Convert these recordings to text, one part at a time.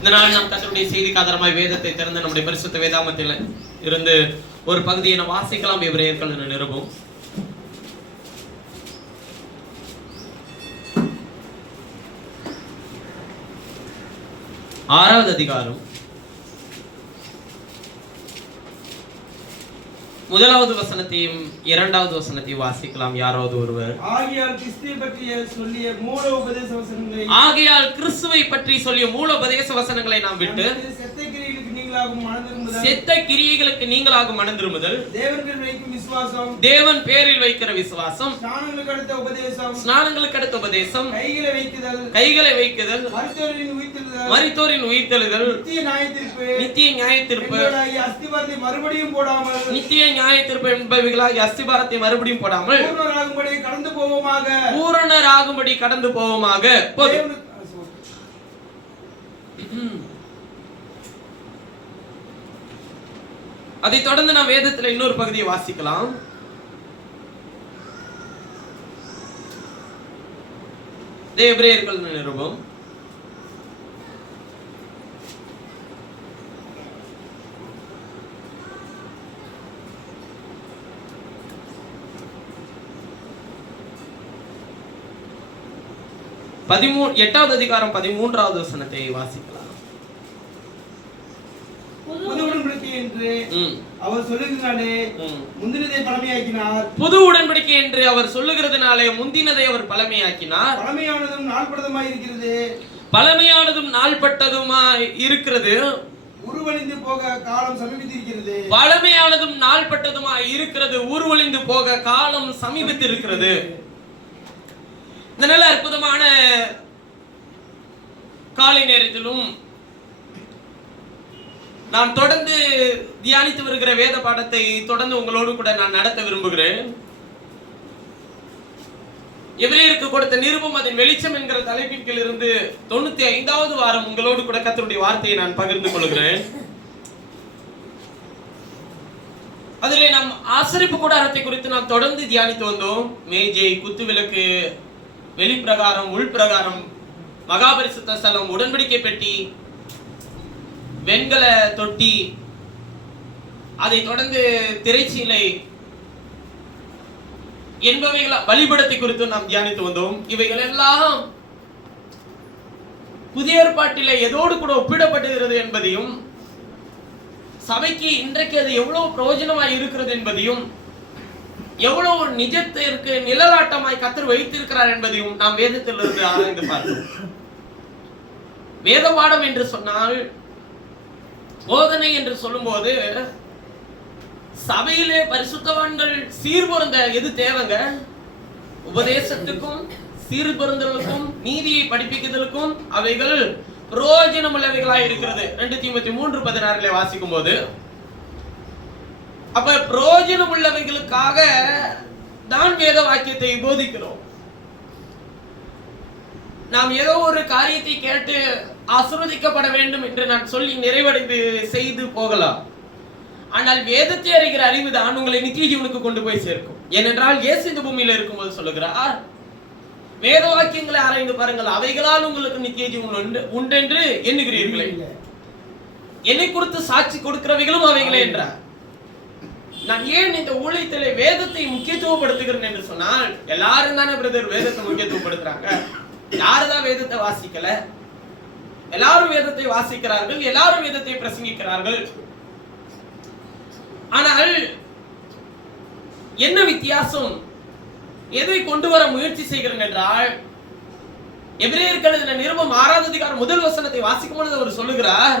இந்த நாள் நாம் கர்த்தருடைய செய்திக்கு ஆதாரமாய் வேதத்தை திறந்து நம்முடைய பரிசுத்த வேதாகமத்தில் இருந்து ஒரு பகுதியை நாம் வாசிக்கலாம். எபிரேயர்கள் நிருபம் 6வது அதிகாரம் 1வது வசனத்தையும் 2வது வசனத்தையும் வாசிக்கலாம். யாராவது ஒருவர். ஆகையால் கிறிஸ்துவை பற்றி சொல்லிய மூல உபதேச வசனங்களை நாம் விட்டு செத்த கிரியைகளுக்கு நீங்களாகும் மனந்திரும்புதல், தேவன் பேரில் வைக்கிற விசுவாசம், ஸ்நானங்களுக்கு அடுத்த உபதேசம், கைகளை வைக்குதல், மரித்தோரின் உயிர்த்தெழுதல், நித்திய நியாயத்தீர்ப்பு, நித்திய நியாயத்தீர்ப்பு என்பவைகளாகிய அஸ்திபாரத்தை மறுபடியும் போடாமல் பூரணராகும்படி கடந்து போவோமாக. அதை தொடர்ந்து நாம் வேதத்தில் இன்னொரு பகுதியை வாசிக்கலாம். எபிரேயர்கள் நிருபம் 8வது அதிகாரம் 13வது வசனத்தை வாசிக்கலாம். புது உடன்படிக்கை என்று அவர் சொல்லுகிறதினாலே முந்தினதை பழமையாக்கினார். புது உடன்படிக்கை என்று அவர் சொல்லுகிறதினாலே முந்தினதை அவர் பழமையாக்கினார். பழமையானதும் நாள்பட்டதுமாய் இருக்கிறது. பழமையானதும் நாள்பட்டதுமாய் இருக்கிறது. உருவழிந்து போக காலம் சமீபித்திருக்கிறது. பழமையானதும் நாள்பட்டதுமாய் இருக்கிறது. உருவழிந்து போக காலம் சமீபித்திருக்கிறது. இந்த நல்ல அற்புதமான காலை நேரத்திலும் நான் தொடர்ந்து தியானித்து வருகிற வேத பாடத்தை தொடர்ந்து உங்களோடு கூட நான் நடத்த விரும்புகிறேன். எபிரேயருக்கு கொடுத்த நிருபம் அதன் வெளிச்சம் என்கிற தலைப்பின் கீழ் இருந்து 95வது வாரம் உங்களோடு கூட கர்த்தருடைய வார்த்தையை நான் பகிர்ந்து கொள்கிறேன். அதிலே நாம் ஆசரிப்பு கூடாரத்தை குறித்து நாம் தொடர்ந்து தியானித்து வந்தோம். மேஜை, குத்துவிளக்கு, வெளிப்பிரகாரம், உள்பிரகாரம், மகாபரிசுத்த ஸ்தலம், உடன்படிக்கை பெட்டி, வெண்கல தொட்டி, அதை தொடர்ந்து திரைச்சீலை என்பவைகள் வழிபடத்தை குறித்து நாம் தியானித்து வந்தோம். இவைகள் எல்லாம் புதிய ஏற்பாட்டிலே எதோடு கூட ஒப்பிடப்படுகிறது என்பதையும், சபைக்கு இன்றைக்கு அது எவ்வளவு பிரயோஜனமாய் இருக்கிறது என்பதையும், எவ்வளவு நிஜத்திற்கு நிழலாட்டமாய் கர்த்தர் வைத்திருக்கிறார் என்பதையும் நாம் வேதத்திலிருந்து ஆராய்ந்து பார்த்தோம். வேத பாடம் என்று சொன்னால், போதனை என்று சொல்லும்போது, சபையிலே பரிசுத்தவான்கள் சீர்பொருந்த எது தேவைங்க? உபதேசத்துக்கும் சீர்பொருந்தலுக்கும் நீதியை படிப்பிக்குதலுக்கும் அவைகள் பிரயோஜனம் உள்ளவைகளாய் இருக்கிறது. 2 தீமோத்தேயு 3:16 வாசிக்கும் போது, அப்ப பிரயோஜனம் உள்ளவைகளுக்காக தான் வேத வாக்கியத்தை போதிக்கிறோம். நாம் ஏதோ ஒரு காரியத்தை கேட்டு ஆசீர்வதிக்கப்பட வேண்டும் என்று நான் சொல்லி நிறைவடைந்து செய்து போகலாம். ஆனால் வேதத்தை அறிகிற அறிவு தான் உங்களை நித்திய ஜீவனுக்கு கொண்டு போய் சேர்க்கும். ஏனென்றால் இயேசு இந்த பூமியில இருக்கும்போது சொல்லுகிறார், வேத வாக்கியங்களை ஆராய்ந்து பாருங்கள், அவைகளால் உங்களுக்கு நித்திய ஜீவன் உண்டென்று எண்ணுகிறீர்களே, என்னை குறித்து சாட்சி கொடுக்கிறவைகளும் அவைகளே என்றார். நான் ஏன் இந்த ஊழியத்திலே வேதத்தை முக்கியத்துவப்படுத்துகிறேன் என்று சொன்னால், எல்லாரும் தானே பிரதர் வேதத்தை முக்கியத்துவப்படுத்துறாங்க. யாருதான் வேதத்தை வாசிக்கல? எல்லாரும் வேதத்தை வாசிக்கிறார்கள், எல்லாரும் வேதத்தை பிரசங்கிக்கிறார்கள். ஆனால் என்ன வித்தியாசம்? எதை கொண்டு வர முயற்சி செய்கிறேன் என்றால், எபிரேயர்கள் நிருபம் 6வது அதிகாரம் 1 வசனத்தை வாசிக்கும் பொழுது அவர் சொல்லுகிறார்,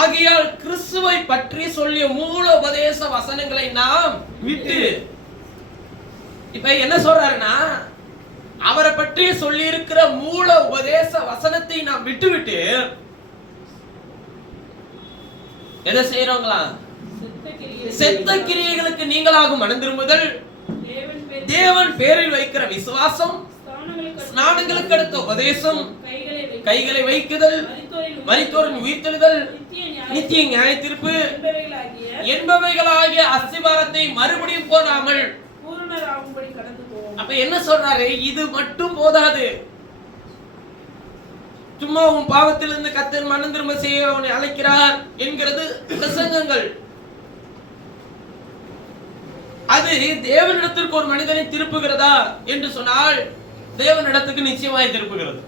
ஆகையால் கிறிஸ்துவை பற்றி சொல்லிய மூல உபதேச வசனங்களை நாம் விட்டு. இப்ப என்ன சொல்றாருன்னா, அவரை பற்றி சொல்லி இருக்கிற மூல உபதேச வசனத்தை நாம் விட்டுவிட்டு எதை செய்யறோங்களா? செத்த கிரியைகளுக்கு நீங்களாகும் மனந்திரும்புதல், தேவன் பேரில் வைக்கிற விசுவாசம், ஸ்நானங்களுக்கு அடுத்த உபதேசம், கைகளை வைக்குதல், மரித்தோரின் உயிர்த்தெழுதல், நித்திய நியாயத்தீர்ப்பு என்பவைகளாகிய அஸ்திபாரத்தை மறுபடியும் போடாமல். அப்ப என்ன சொல்றாரு? இது மட்டும் போதாது. சும்மா உன் பாவத்திலிருந்து கர்த்தர் மனம் திரும்ப செய்ய அவனை அழைக்கிறார் என்கிறது பிரசங்கங்கள். அது தேவனிடத்திற்கு ஒரு மனிதனை திருப்புகிறதா என்று சொன்னால் தேவனிடத்துக்கு நிச்சயமாய் திருப்புகிறது.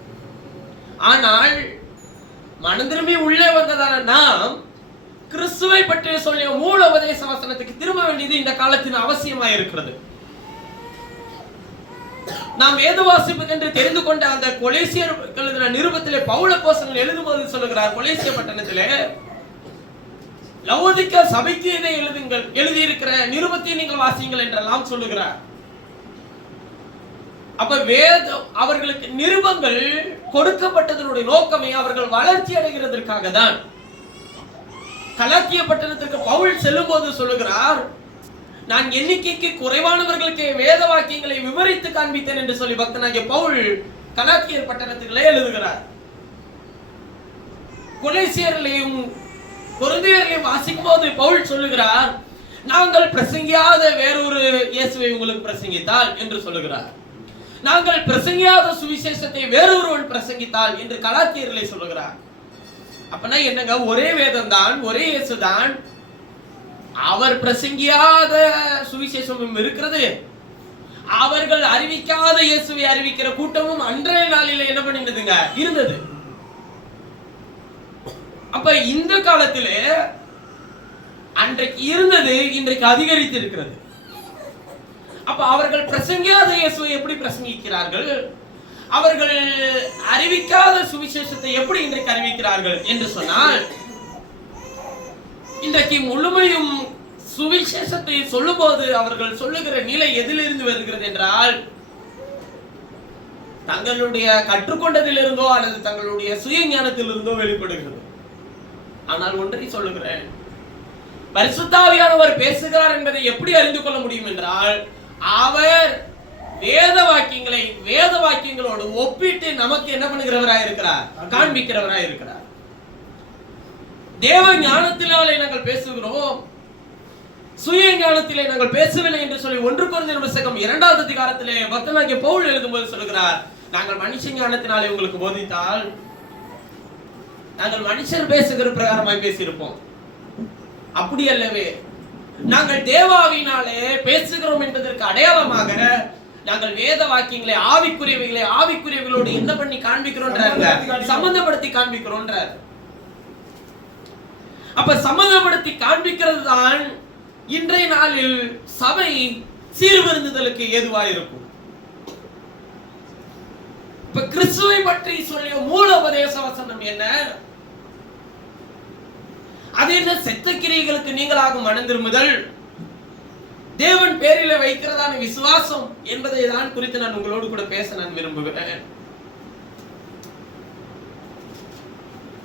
ஆனால் மனம் திரும்பி உள்ளே வந்ததான நாம் கிறிஸ்துவை பற்றி சொல்லிய மூல உபதேச வசனத்துக்கு திரும்ப வேண்டியது இந்த காலத்தின் அவசியமாய் இருக்கிறது. நாம் வேத வாசிப்பு என்று தெரிந்து கொண்ட அந்த கொலேசியர் எழுதின நிருபத்திலே பவுல் அப்போஸ்தலன் எழுதும்போது சொல்லுகிறார், கொலேசிய பட்டணத்திலே லவோதிக்கா சபைக்கு இதை எழுதுங்கள், எழுதியிருக்கிற நிருபத்தை நீங்கள் வாசியுங்கள் என்றெல்லாம் சொல்லுகிறார். அப்ப அவர்களுக்கு நிருபங்கள் கொடுக்கப்பட்டதனுடைய நோக்கமே அவர்கள் வளர்ச்சி அடைகிறதற்காக தான். கலாத்திய பட்டணத்திற்கு பவுல் செல்லும் போது சொல்லுகிறார், நான் எண்ணிக்கைக்கு குறைவானவர்களுக்கு வேத வாக்கியங்களை விவரித்து காண்பித்தேன் என்று சொல்லி பக்தனாகிய பவுல் கலாத்தியர் பட்டணத்திலே எழுதுகிறார். கொலேசியர்களையும் கொரிந்தியர்களையும் வாசிக்கும் போது பவுல் சொல்லுகிறார், நாங்கள் பிரசங்கியாத வேறொரு இயேசுவை உங்களுக்கு பிரசங்கித்தால் என்று சொல்லுகிறார். நாங்கள் பிரசங்கியாத சுவிசேஷத்தை வேறொருவன் பிரசங்கித்தால் என்று கலாத்தியர்களை சொல்லுகிறார். அப்பனா என்னங்க, ஒரே வேதம் தான், ஒரே இயேசு தான். அவர் பிரசங்கியாத சுவிசேஷமும் இருக்கிறது, அவர்கள் அறிவிக்காத இயேசுவை அறிவிக்கிற கூட்டமும் அன்றைய நாளில் என்ன பண்ணினதுங்க இருந்தது. அப்ப இந்த காலத்திலே அன்றைக்கு இருந்தது இன்றைக்கு அதிகரித்து இருக்கிறது. அப்ப அவர்கள் பிரசங்கியாத இயேசுவை எப்படி பிரசங்கிக்கிறார்கள், அவர்கள் அறிவிக்காத சுவிசேஷத்தை எப்படி இன்றைக்கு அறிவிக்கிறார்கள் என்று சொன்னால், இன்றைக்கு முழுமையும் சுவிசேஷத்தை சொல்லும்போது அவர்கள் சொல்லுகிற நிலை எதிலிருந்து வருகிறது என்றால், தங்களுடைய கற்றுக்கொண்டதிலிருந்தோ அல்லது தங்களுடைய சுய ஞானத்திலிருந்தோ வெளிப்படுகிறது. ஆனால் ஒன்றை சொல்லுகிறேன், பரிசுத்த ஆவியானவர் பேசுகிறார் என்பதை எப்படி அறிந்து கொள்ள முடியும் என்றால், அவர் வேத வாக்கியங்களோடு ஒப்பிட்டு நமக்கு என்ன பண்ணுகிறவராய் இருக்கிறார், காண்பிக்கிறவராய் இருக்கிறார். தேவ ஞானத்தினாலே நாங்கள் பேசுகிறோம், சுய ஞானத்திலே நாங்கள் பேசவில்லை என்று சொல்லி 1 கொரிந்தியர் புத்தகம் 2வது அதிகாரத்திலே பக்தனாகிய பவுல் எழுதும்போது சொல்லுகிறார், நாங்கள் மனுஷ ஞானத்தினாலே உங்களுக்கு போதித்தால் நாங்கள் மனுஷர் பேசுகிற பிரகாரமாய் பேசியிருப்போம். அப்படி அல்லவே, நாங்கள் தேவாவினாலே பேசுகிறோம் என்பதற்கு அடையாளமாக நாங்கள் வேத வாக்கியங்களை ஆவிக்குரியவைகளோடு என்ன பண்ணி காண்பிக்கிறோம், சம்பந்தப்படுத்தி காண்பிக்கிறோம். அப்ப சம்பந்தப்படுத்தி காண்பிக்கிறது தான் இன்றைய நாளில் சபை சீர்விருந்துதலுக்கு ஏதுவாக இருக்கும். இப்ப கிறிஸ்துவை பற்றி சொல்லிய மூல உபதேச வசனம் என்ன? அது என்ன? செத்த கிரியைகளுக்கு நீங்களாகும் மனம் திரும்புதல், தேவன் பேரிலே வைக்கிறதான விசுவாசம் என்பதை தான் குறித்து நான் உங்களோடு கூட பேச நான் விரும்புகிறேன்.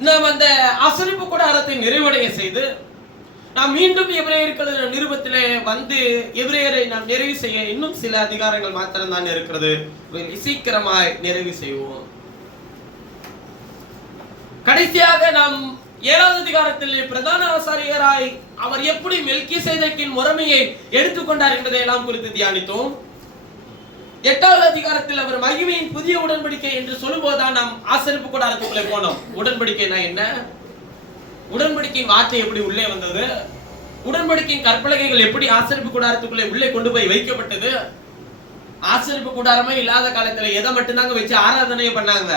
நாம் அந்த ஆசரிப்பு கூடாரத்தை நிறைவடைய செய்து நாம் மீண்டும் எபிரேயர் நிருபத்திலே வந்து எபிரேயரை நாம் நிறைவு செய்ய இன்னும் சில அதிகாரங்கள் மாத்திரம் தான் இருக்கிறது. சீக்கிரமாய் நிறைவு செய்வோம். கடைசியாக நாம் 7வது அதிகாரத்தில் பிரதான ஆசாரியராய் அவர் எப்படி மெல்கிசேதேக்கின் முறைமையை எடுத்துக்கொண்டார் என்பதை எல்லாம் குறித்து தியானித்தோம். 8வது அதிகாரத்தில் அவர் மகிமையின் புதிய உடன்படிக்கை என்று சொல்லும்போதுதான் நாம் ஆசரிப்பு கூடாரத்துக்குள்ளே போனோம். உடன்படிக்கைனா என்ன, உடன்படிக்கையின் வார்த்தை எப்படி உள்ளே வந்தது, உடன்படிக்கையின் கற்பலகைகள் எப்படி ஆசரிப்பு கூடாரத்துக்குள்ளே உள்ளே கொண்டு போய் வைக்கப்பட்டது. ஆசரிப்பு கூடாரமே இல்லாத காலத்துல எதை மட்டும்தாங்க வச்சு ஆராதனை பண்ணாங்க,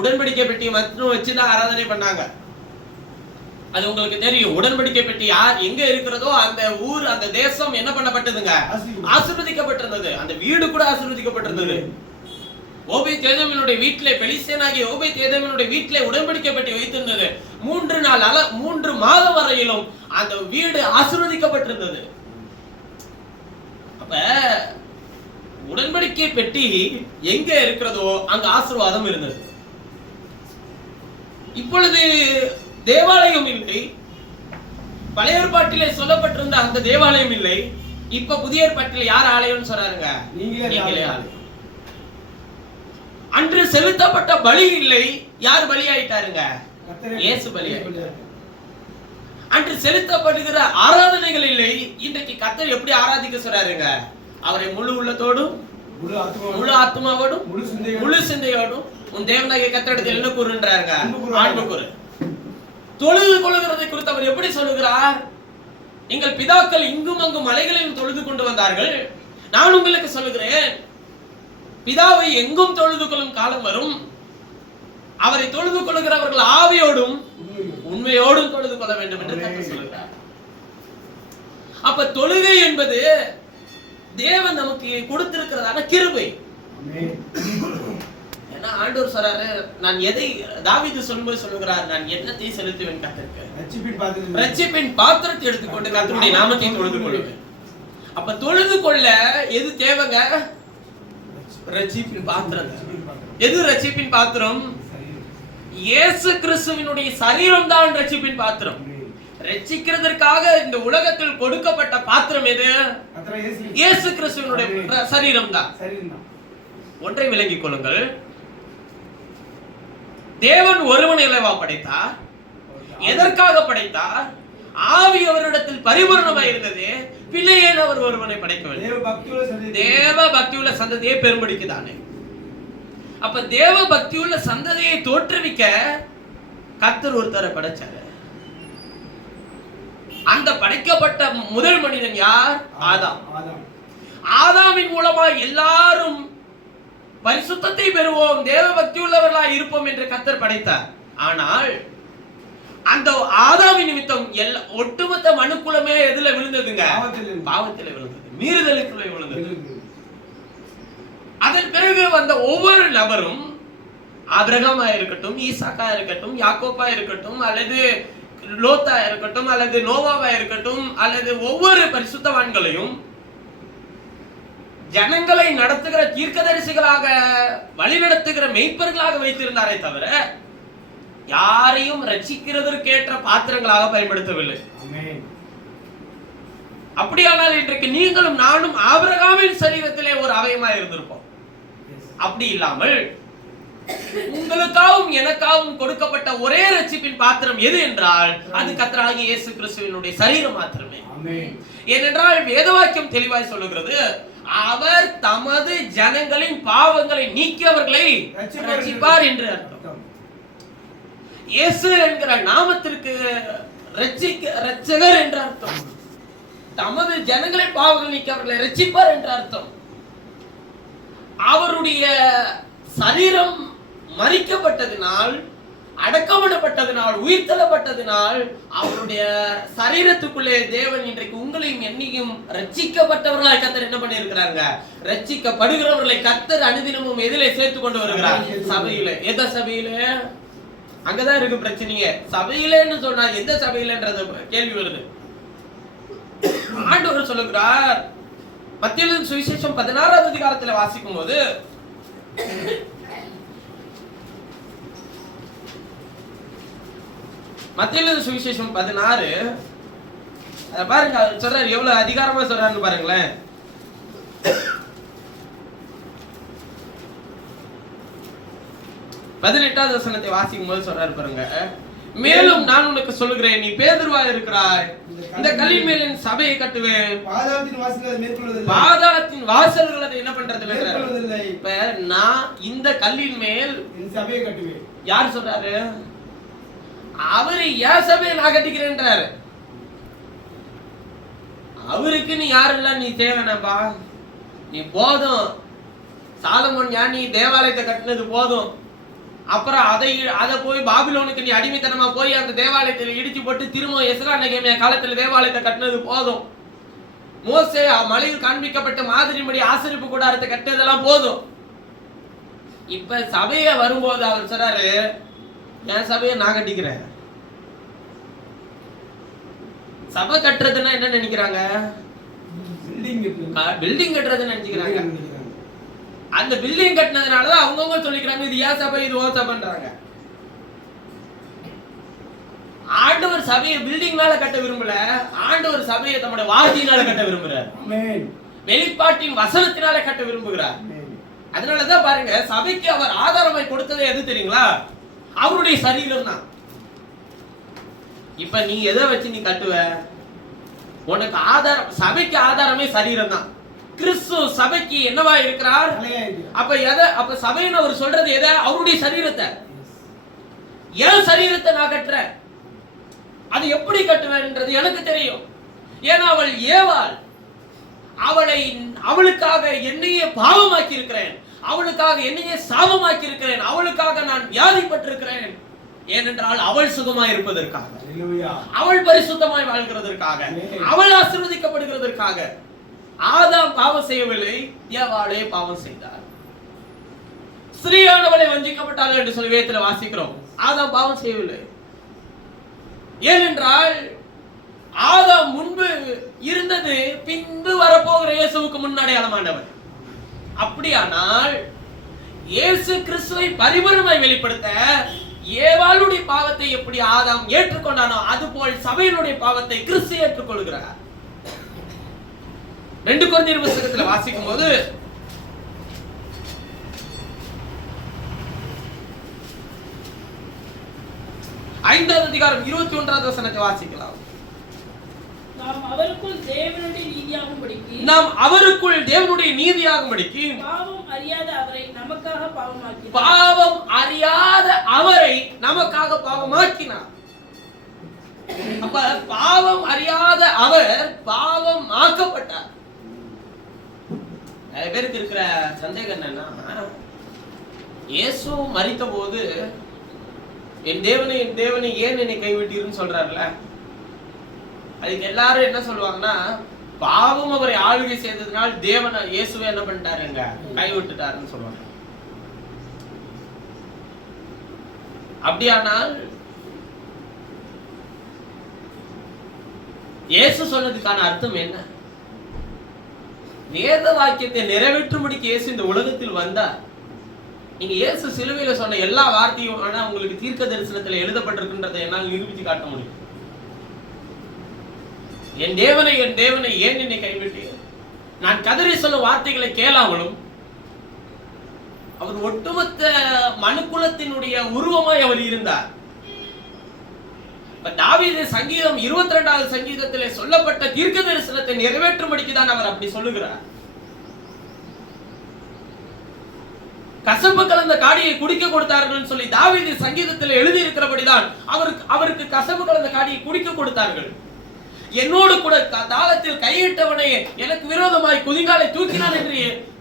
உடன்படிக்கை பெட்டி மட்டும் வச்சுதான் ஆராதனை பண்ணாங்க. அது உங்களுக்கு தெரியும். உடன்படிக்கை பெட்டி யார் எங்க இருக்கிறதோ அந்த ஊர் அந்த தேசம் என்ன பண்ணப்பட்டதுங்க, ஆசீர்வதிக்கப்பட்டிருந்தது. அந்த வீடு கூட ஆசீர்வதிக்கப்பட்டிருந்தது. ஓபேத்-ஏதோமினுடைய வீட்டிலே, பெலிஸ்தேனாகிய ஓபேத்-ஏதோமினுடைய வீட்டிலே உடன்படிக்கை பெட்டி வைத்திருந்தது. 3 மாதம் வரையிலும் அந்த வீடு ஆசீர்வதிக்கப்பட்டிருந்தது. அப்ப உடன்படிக்கை பெட்டி எங்க இருக்கிறதோ அங்க ஆசீர்வாதம் இருந்தது. இப்பொழுது தேவாலயம் இல்லை, பழைய ஏற்பாட்டிலே சொல்லப்பட்டிருந்த அந்த தேவாலயம் இல்லை. இப்ப புதிய ஏற்பாட்டிலே யார் ஆலயம்னு சொல்றாருங்க, நீங்களே ஆலயம். அன்று செலுத்தப்பட்ட பலி இல்லை, யார் பலியாயிட்டாருங்க, இயேசு பலியாயிட்டார். அன்று செலுத்தப்படுகிற ஆராதனைகள் இல்லை, இன்றைக்கு கர்த்தர் எப்படி ஆராதிக்க சொல்றாருங்க, அவரை முழு உள்ளத்தோடும் முழு ஆத்மாவோடும் முழு சிந்தையோடும் உன் தேவனாகிய கர்த்தரிடத்தில் என்ன கூறுன்றாங்க? அன்பு கூறு. அன்பு கூறு. தொழுது கொள்கிறதை குறித்து அவர் எப்படி சொல்லுகிறார்? எங்கள் பிதாக்கள் இங்கும் அங்கும் மலைகளையும் தொழுது கொண்டு வந்தார்கள். நான் உங்களுக்கு சொல்லுகிறேன், பிதாவை எங்கும் தொழுது கொள்ளும் காலம் வரும், அவரை தொழுது கொள்கிறவர்கள் ஆவியோடும் உண்மையோடும் தொழுது கொள்ள வேண்டும் என்று கர்த்தர் சொல்லுகிறார். அப்ப தொழுகை என்பது தேவன் நமக்கு கொடுத்திருக்கிறதான கிருபை. ஏன்னா ஆண்டவர் சொல்றாரு, நான் எதை தாவீது சொல்லும்போது சொல்லுகிறார், நான் என்னத்தை செலுத்துவேன் கர்த்தருக்கு? ரட்சிப்பின் பாத்திரத்தை எடுத்துக்கொண்டு கர்த்தருடைய நாமத்தை தொழுது கொள்வேன். அப்ப தொழுது கொள்ள எது தேவைங்க? ரட்சிப்பின் பாத்திரம். எது ரட்சிப்பின் பாத்திரம்? இயேசு கிறிஸ்துவினுடைய சரீரம் தான் ரட்சிப்பின் பாத்திரம். ரட்சிக்கிறதற்காக இந்த உலகத்தில் கொடுக்கப்பட்ட பாத்திரம் எது? இயேசு கிறிஸ்துவினுடைய சரீரம் தான். ஒன்றை விளங்கிக் கொள்ளுங்கள், தேவன் ஒருவனை அல்லவா படைத்தார். எதற்காக படைத்தார்? ஆவி அவரிடத்தில் பரிபூரணமாய் இருந்தது, பிள்ளை ஏன் அவர் ஒருவனை படைக்கவில்லை? தேவ பக்தியுள்ள சந்ததியை பெரும்படிக்குதானே. அப்ப தேவ பக்தியுள்ள சந்ததியை தோற்றுவிக்க கர்த்தர் ஒருத்தரை படைச்சாரு. அந்த படைக்கப்பட்ட முதல் மனிதன் யார்? ஆதாம். ஆதாமின் மூலமா எல்லாரும் பரிசுத்தத்தை பெறுவோம், தேவ பக்தி உள்ளவர்களாய் இருப்போம் என்று கர்த்தர் படைத்தார். ஆனால் அந்த ஆதாமின் நிமித்தம் ஒட்டுமொத்த மனுக்குலமே எதுல விழுந்ததுங்க? பாவத்திலே விழுந்தது, மீறுதலுக்குள்ளே விழுந்தது. அதன் பிறகு வந்த ஒவ்வொரு நபரும், ஆபிரகாமா இருக்கட்டும், ஈசாக்கா இருக்கட்டும், யாக்கோபா இருக்கட்டும், அல்லது லோத்தா இருக்கட்டும், அல்லது நோவாவா இருக்கட்டும், அல்லது ஒவ்வொரு பரிசுத்தவான்களையும் ஜனங்களை நடத்துகிற தீர்க்கதரிசிகளாக, வழி நடத்துகிற மெய்ப்பர்களாக வைத்திருந்தாரே தவிர யாரையும் ரட்சிக்கிறதற்கேற்ற பாத்திரங்களாக பயன்படுத்தவில்லை. அப்படியானால் இன்றைக்கு நீங்களும் நானும் ஆபிரகாமின் சரீரத்திலே ஒரு அவயமாய் இருந்திருப்போம். அப்படி இல்லாமல் உங்களுக்காகவும் எனக்காகவும் கொடுக்கப்பட்ட ஒரே ரட்சிப்பின் பாத்திரம் எது என்றால் அது கர்த்தராகிய இயேசு கிறிஸ்துவினுடைய சரீரம் மாத்திரமே. ஏனென்றால் வேதவாக்கியம் தெளிவாய் சொல்லுகிறது, அவர் தமது ஜனங்களின் பாவங்களை நீக்கி அவர்களை ரட்சிப்பார் என்று அர்த்தம். இயேசு என்கிற நாமத்திற்கு ரட்சகர் என்ற அர்த்தம். தமது ஜனங்களின் பாவங்களை நீக்கி அவர்களை ரட்சிப்பார் என்ற அர்த்தம். அவருடைய சரீரம் மரிக்கப்பட்டதினால், அடக்கமிடப்பட்டதினால், உயிர்த்தெழப்பட்டதினால் அவருடைய சரீரத்துக்குள்ளே தேவன் இன்றைக்கு உங்களையும் என்னையும் ரட்சிக்கப்பட்டவர்களாய் கர்த்தர் என்ன பண்ணியிருக்கிறாங்க? ரட்சிக்கப்படுகிறவர்களை கர்த்தர் அனுதினமும் எதிலே சேர்த்து கொண்டு வருகிறார்? சபையில. எந்த சபையில? அங்கதான் இருக்கு பிரச்சனையே. சபையிலன்னு சொன்னா எந்த சபையிலன்றது கேள்வி வருது. ஆண்டவர் சொல்லுகிறார், மத்தேயு சுவிசேஷம் 16வது அதிகாரத்தில் வாசிக்கும் போது மத்தேயு சுவிசேஷம் 16 பாருங்க, சொல்றாரு எவ்வளவு அதிகாரமா சொல்றாருன்னு பாருங்களேன். பதினெட்டாவது வசனத்தை வாசிக்கும் போது சொல்றாரு பாருங்க, மேலும் நான் உனக்கு சொல்லுகிறேன், நீ பேதுருவா இருக்கிறாய், இந்த கல்லின் மேல் என் சபையை கட்டுவேன், பாதாளத்தின் வாசல்கள் அதை என்ன பண்றது இல்லை. இப்ப நான் இந்த கல்லின் மேல் என் சபையை கட்டுவேன். யார் சொல்றாரு? அவரு ஏன் சபையை நான் கட்டிக்கிறேன்றாரு. அவருக்கு நீ யாரு இல்ல, நீ தேவனப்பா, நீ போதும். சாலமோன் ஞானி தேவாலயத்தை கட்டினது போதும். அப்புறம் அதை போய் பாபிலோனுக்கு நீ அடிமைத்தனமா போய் அந்த தேவாலயத்தில் இடிச்சு போட்டு திரும்ப எஸ்ரா நெகேமியா காலத்துல தேவாலயத்தை கட்டினது போதும். மோசே மலையில் காண்பிக்கப்பட்ட மாதிரிபடி ஆசரிப்பு கூடாரத்தை கட்டினதெல்லாம் போதும். இப்ப சபைய வரும்போது அவர் சொல்றாரு, என் சபையை நான் கட்டிக்கிறேன். சபை கட்டுறதுன்னா என்ன நினைக்கிறாங்க? பில்டிங் கட்டுறதுன்னு நினைச்சுக்கிறாங்க. அந்த பில்டிங் கட்டினதுனாலதான் அவங்கவுங்க சொல்லிக்கிறாங்க, இது ஏன் சபை, இது ஓ சபைன்றாங்க. ஆண்டவர் சபையை பில்டிங்னால கட்ட விரும்பல, ஆண்டவர் சபையை தம்முடைய வார்த்தையினால கட்ட விரும்புகிறார். வெளிப்பாட்டின் வசனத்தினால கட்ட விரும்புகிறார். அதனாலதான் பாருங்க, சபைக்கு அவர் ஆதாரமாய் கொடுத்ததே எது தெரியுங்களா? அவருடைய சரீரம் தான். இப்ப நீ எதை வச்சு நீ கட்டுவ? உனக்கு ஆதாரம், சபைக்கு ஆதாரமே சரீரம் தான். கிறிஸ்து சபைக்கு என்னவா இருக்கிறார்? அப்ப சபைன்னு அவர் சொல்றது எதை? அவருடைய சரீரத்தை. என் சரீரத்தை நான் கட்டுறேன். அது எப்படி கட்டுவேன்ன்றது எனக்கு தெரியும். ஏன்னா அவள் ஏவாள். அவளுக்காக என்னையே பாவமாக்கி இருக்கிறேன், அவளுக்காக என்னையே சாபமாக்கி இருக்கிறேன், அவளுக்காக நான் வியாதிப்பட்டிருக்கிறேன். ஏனென்றால் அவள் சுகமாய் இருப்பதற்காக, அவள் பரிசுத்தமாய் வாழ்கிறதற்காக, அவள் ஆசீர்வதிக்கப்படுகிறதற்காக. ஆதாம் பாவம் செய்யவில்லை, ஏவாளே பாவம் செய்தார். ஸ்திரீயானவளை வஞ்சிக்கப்பட்டாள் என்று சொல்லி வேதத்தில் வாசிக்கிறோம். ஆதாம் பாவம் செய்யவில்லை. ஏனென்றால் ஆதாம் முன்பு இருந்தது பின்பு வரப்போகிற இயேசுவுக்கு முன்னடையாளமானவர். அப்படியானால் இயேசு கிறிஸ்துவை பரிபூரணமாய் வெளிப்படுத்த ஏவாளுடைய பாவத்தை எப்படி ஆதாம் ஏற்றுக்கொண்டானோ அதுபோல் சபையினுடைய பாவத்தை கிறிஸ்து ஏற்றுக்கொள்கிறார். 2 கொரிந்தியர் புத்தகத்தில் வாசிக்கும் போது 5வது அதிகாரம் 21வது வசனத்தை வாசிக்கலாம். நாம் அவருக்குள் தேவனுடைய நீதியாகும்படிக்கு பாவம் அறியாத அவரை நமக்காக பாவமாக்கினார். அப்ப பாவம் அறியாத அவர் பாவம் ஆக்கப்பட்டார். நிறைய பேருக்கு இருக்கிற சந்தேகம் என்னன்னா, இயேசு மரித்த போது என் தேவனை ஏன் என்னை கைவிட்டீர்னு சொல்றாருல, அதுக்கு எல்லாரும் என்ன சொல்லுவாங்கன்னா, பாவம் அவரை ஆளுகை செய்ததுனால் தேவனை இயேசுவை என்ன பண்ணிட்டாருங்க, கைவிட்டுட்டாருன்னு சொல்லுவாங்க. அப்படியானால் இயேசு சொன்னதுக்கான அர்த்தம் என்ன? வேத வாக்கியத்தை நிறைவேற்றும்படிக்கு இயேசு இந்த உலகத்தில் வந்தார். நீங்க இயேசு சிலுவையில சொன்ன எல்லா வார்த்தையும் ஆனா உங்களுக்கு தீர்க்க தரிசனத்தில் எழுதப்பட்டிருக்கின்றதை என்னால் நிரூபித்து காட்ட முடியும். என் தேவனை ஏன் என்னை கைவிட்டீர்? நான் கதறி சொல்ல வார்த்தைகளை கேளாமலும் அவர் ஒட்டுமொத்த மனுக்குலத்தினுடைய உருவமாய் அவர் இருந்தார். தாவீது சங்கீதம் 22வது சங்கீதத்திலே சொல்லப்பட்ட தீர்க்க தரிசனத்தை நிறைவேற்றும்படிக்கு தான் அவர் அப்படி சொல்லுகிறார். கசப்பு கலந்த காடியை குடிக்க கொடுத்தார்கள் சொல்லி தாவீது சங்கீதத்தில் எழுதி இருக்கிறபடிதான் அவருக்கு கசப்பு கலந்த காடியை குடிக்க கொடுத்தார்கள். என்னோடு கூட தாளத்தில் கையிட்டவனை எனக்கு விரோதமாய் குதிங்காலை தூக்கினான் என்று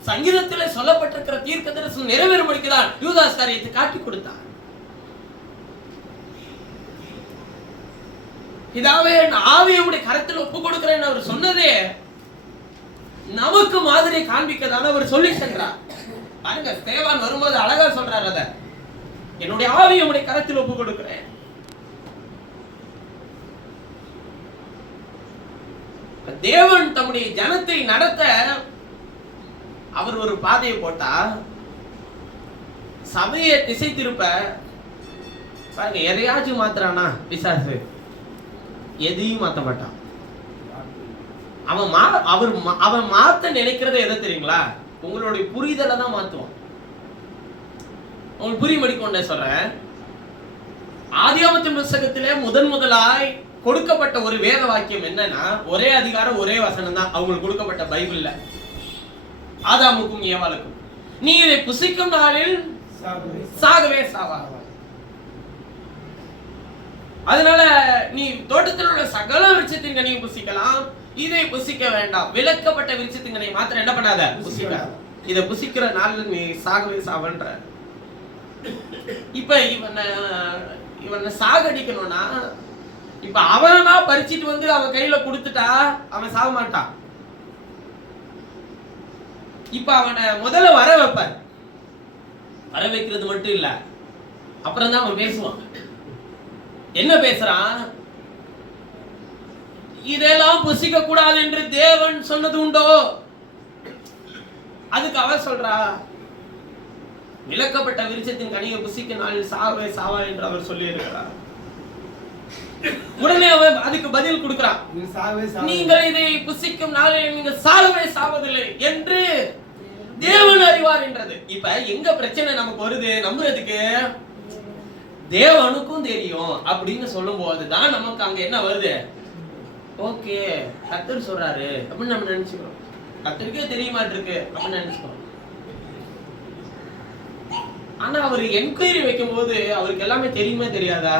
சங்கீதத்திலே சொல்லப்பட்டிருக்கிற தீர்க்க தரிசனம் நிறைவேறும்படிக்குதான் யூதாஸ் காரியத்தை காட்டி கொடுத்தார். இதாவே ஆவியுடைய கரத்தில் ஒப்பு கொடுக்கிறேன் அவர் சொன்னதே நமக்கு மாதிரி காண்பிக்கதான அவர் சொல்லி சென்றார். பாருங்க, ஸ்தேவான் வரும்போது அழகா சொல்றார், அத என்னுடைய ஆவியுடைய கரத்தில் ஒப்பு கொடுக்கிறேன். தேவன் தம்முடைய ஜனத்தை நடத்த அவர் ஒரு பாதையை போட்டா சபையை திசை திருப்ப பாருங்க, எதையாச்சும் மாத்துறானா பிசாசு? எதையும் மாத்த மாட்டான். அவன் மாத்த நினைக்கிறத எதை தெரியுங்களா? உங்களுடைய புரிதலை தான் மாத்துவான். உங்களுக்கு புரியும்படி கொண்டே சொல்றேன். ஆதியாகமத்தின் புத்தகத்திலே முதலாய் கொடுக்கப்பட்ட ஒரு வேத வாக்கியம் என்னன்னா, ஒரே அதிகாரம் ஒரே வசனம் தான் அவங்களுக்கு கொடுக்கப்பட்ட பைபிள்ல. ஆதாமுக்கும் ஏவாளுக்கும், நீ இதை புசிக்கும் நாளில் சாகவே சாவார். அதனால நீ தோட்டத்தில் உள்ள சகல விருட்சத்தின் கனியை புசிக்கலாம், இதை புசிக்க வேண்டாம். விலக்கப்பட்ட விருட்சத்தின் கனியை மாத்திரம் என்ன பண்ணாத, புசிக்காத. இதை புசிக்கிற நாள்ல நீ சாகவே சாவன்ற. இப்ப இவனை சாகடிக்கணும்னா, இப்ப அவனா பறிச்சிட்டு வந்து அவன் கையில கொடுத்துட்டா அவன் சாக மாட்டான். இப்ப அவனை முதல்ல வர வைப்பார். வர வைக்கிறது மட்டும் இல்ல, அப்புறம் தான் அவன் பேசுவான். என்ன பேசுறான்? இதெல்லாம் புசிக்க கூடாது என்று தேவன் சொன்னது உண்டோ? அதுக்கு அவன் சொல்றா, விலக்கப்பட்ட விருட்சத்தின் கனியை புசிக்க நாளில் சாவே சாவா என்று அவர் சொல்லி இருக்கிறார். உடனே அவன் அதுக்கு பதில் கொடுக்கிறான், நீங்கள் இதை புசிக்கும் நாளில் நீங்கள் சாகவே சாவதில்லை என்று தேவன் அறிவார் என்றது. இப்ப எங்க பிரச்சனை நமக்கு வருது நம்புறதுக்கு? தேவனுக்கும் தெரியும் அப்படின்னு சொல்லும் போதுதான் நமக்கு அங்க என்ன வருது? ஓகே, கர்த்தர் சொல்றாரு அப்படின்னு நம்ம நினைச்சுக்கிறோம். கர்த்தருக்கே தெரியுமாட்டு இருக்கு அப்படின்னு நினைச்சுக்கணும். ஆனா அவர் என்கொயரி வைக்கும் போது அவருக்கு எல்லாமே தெரியுமா தெரியாதா?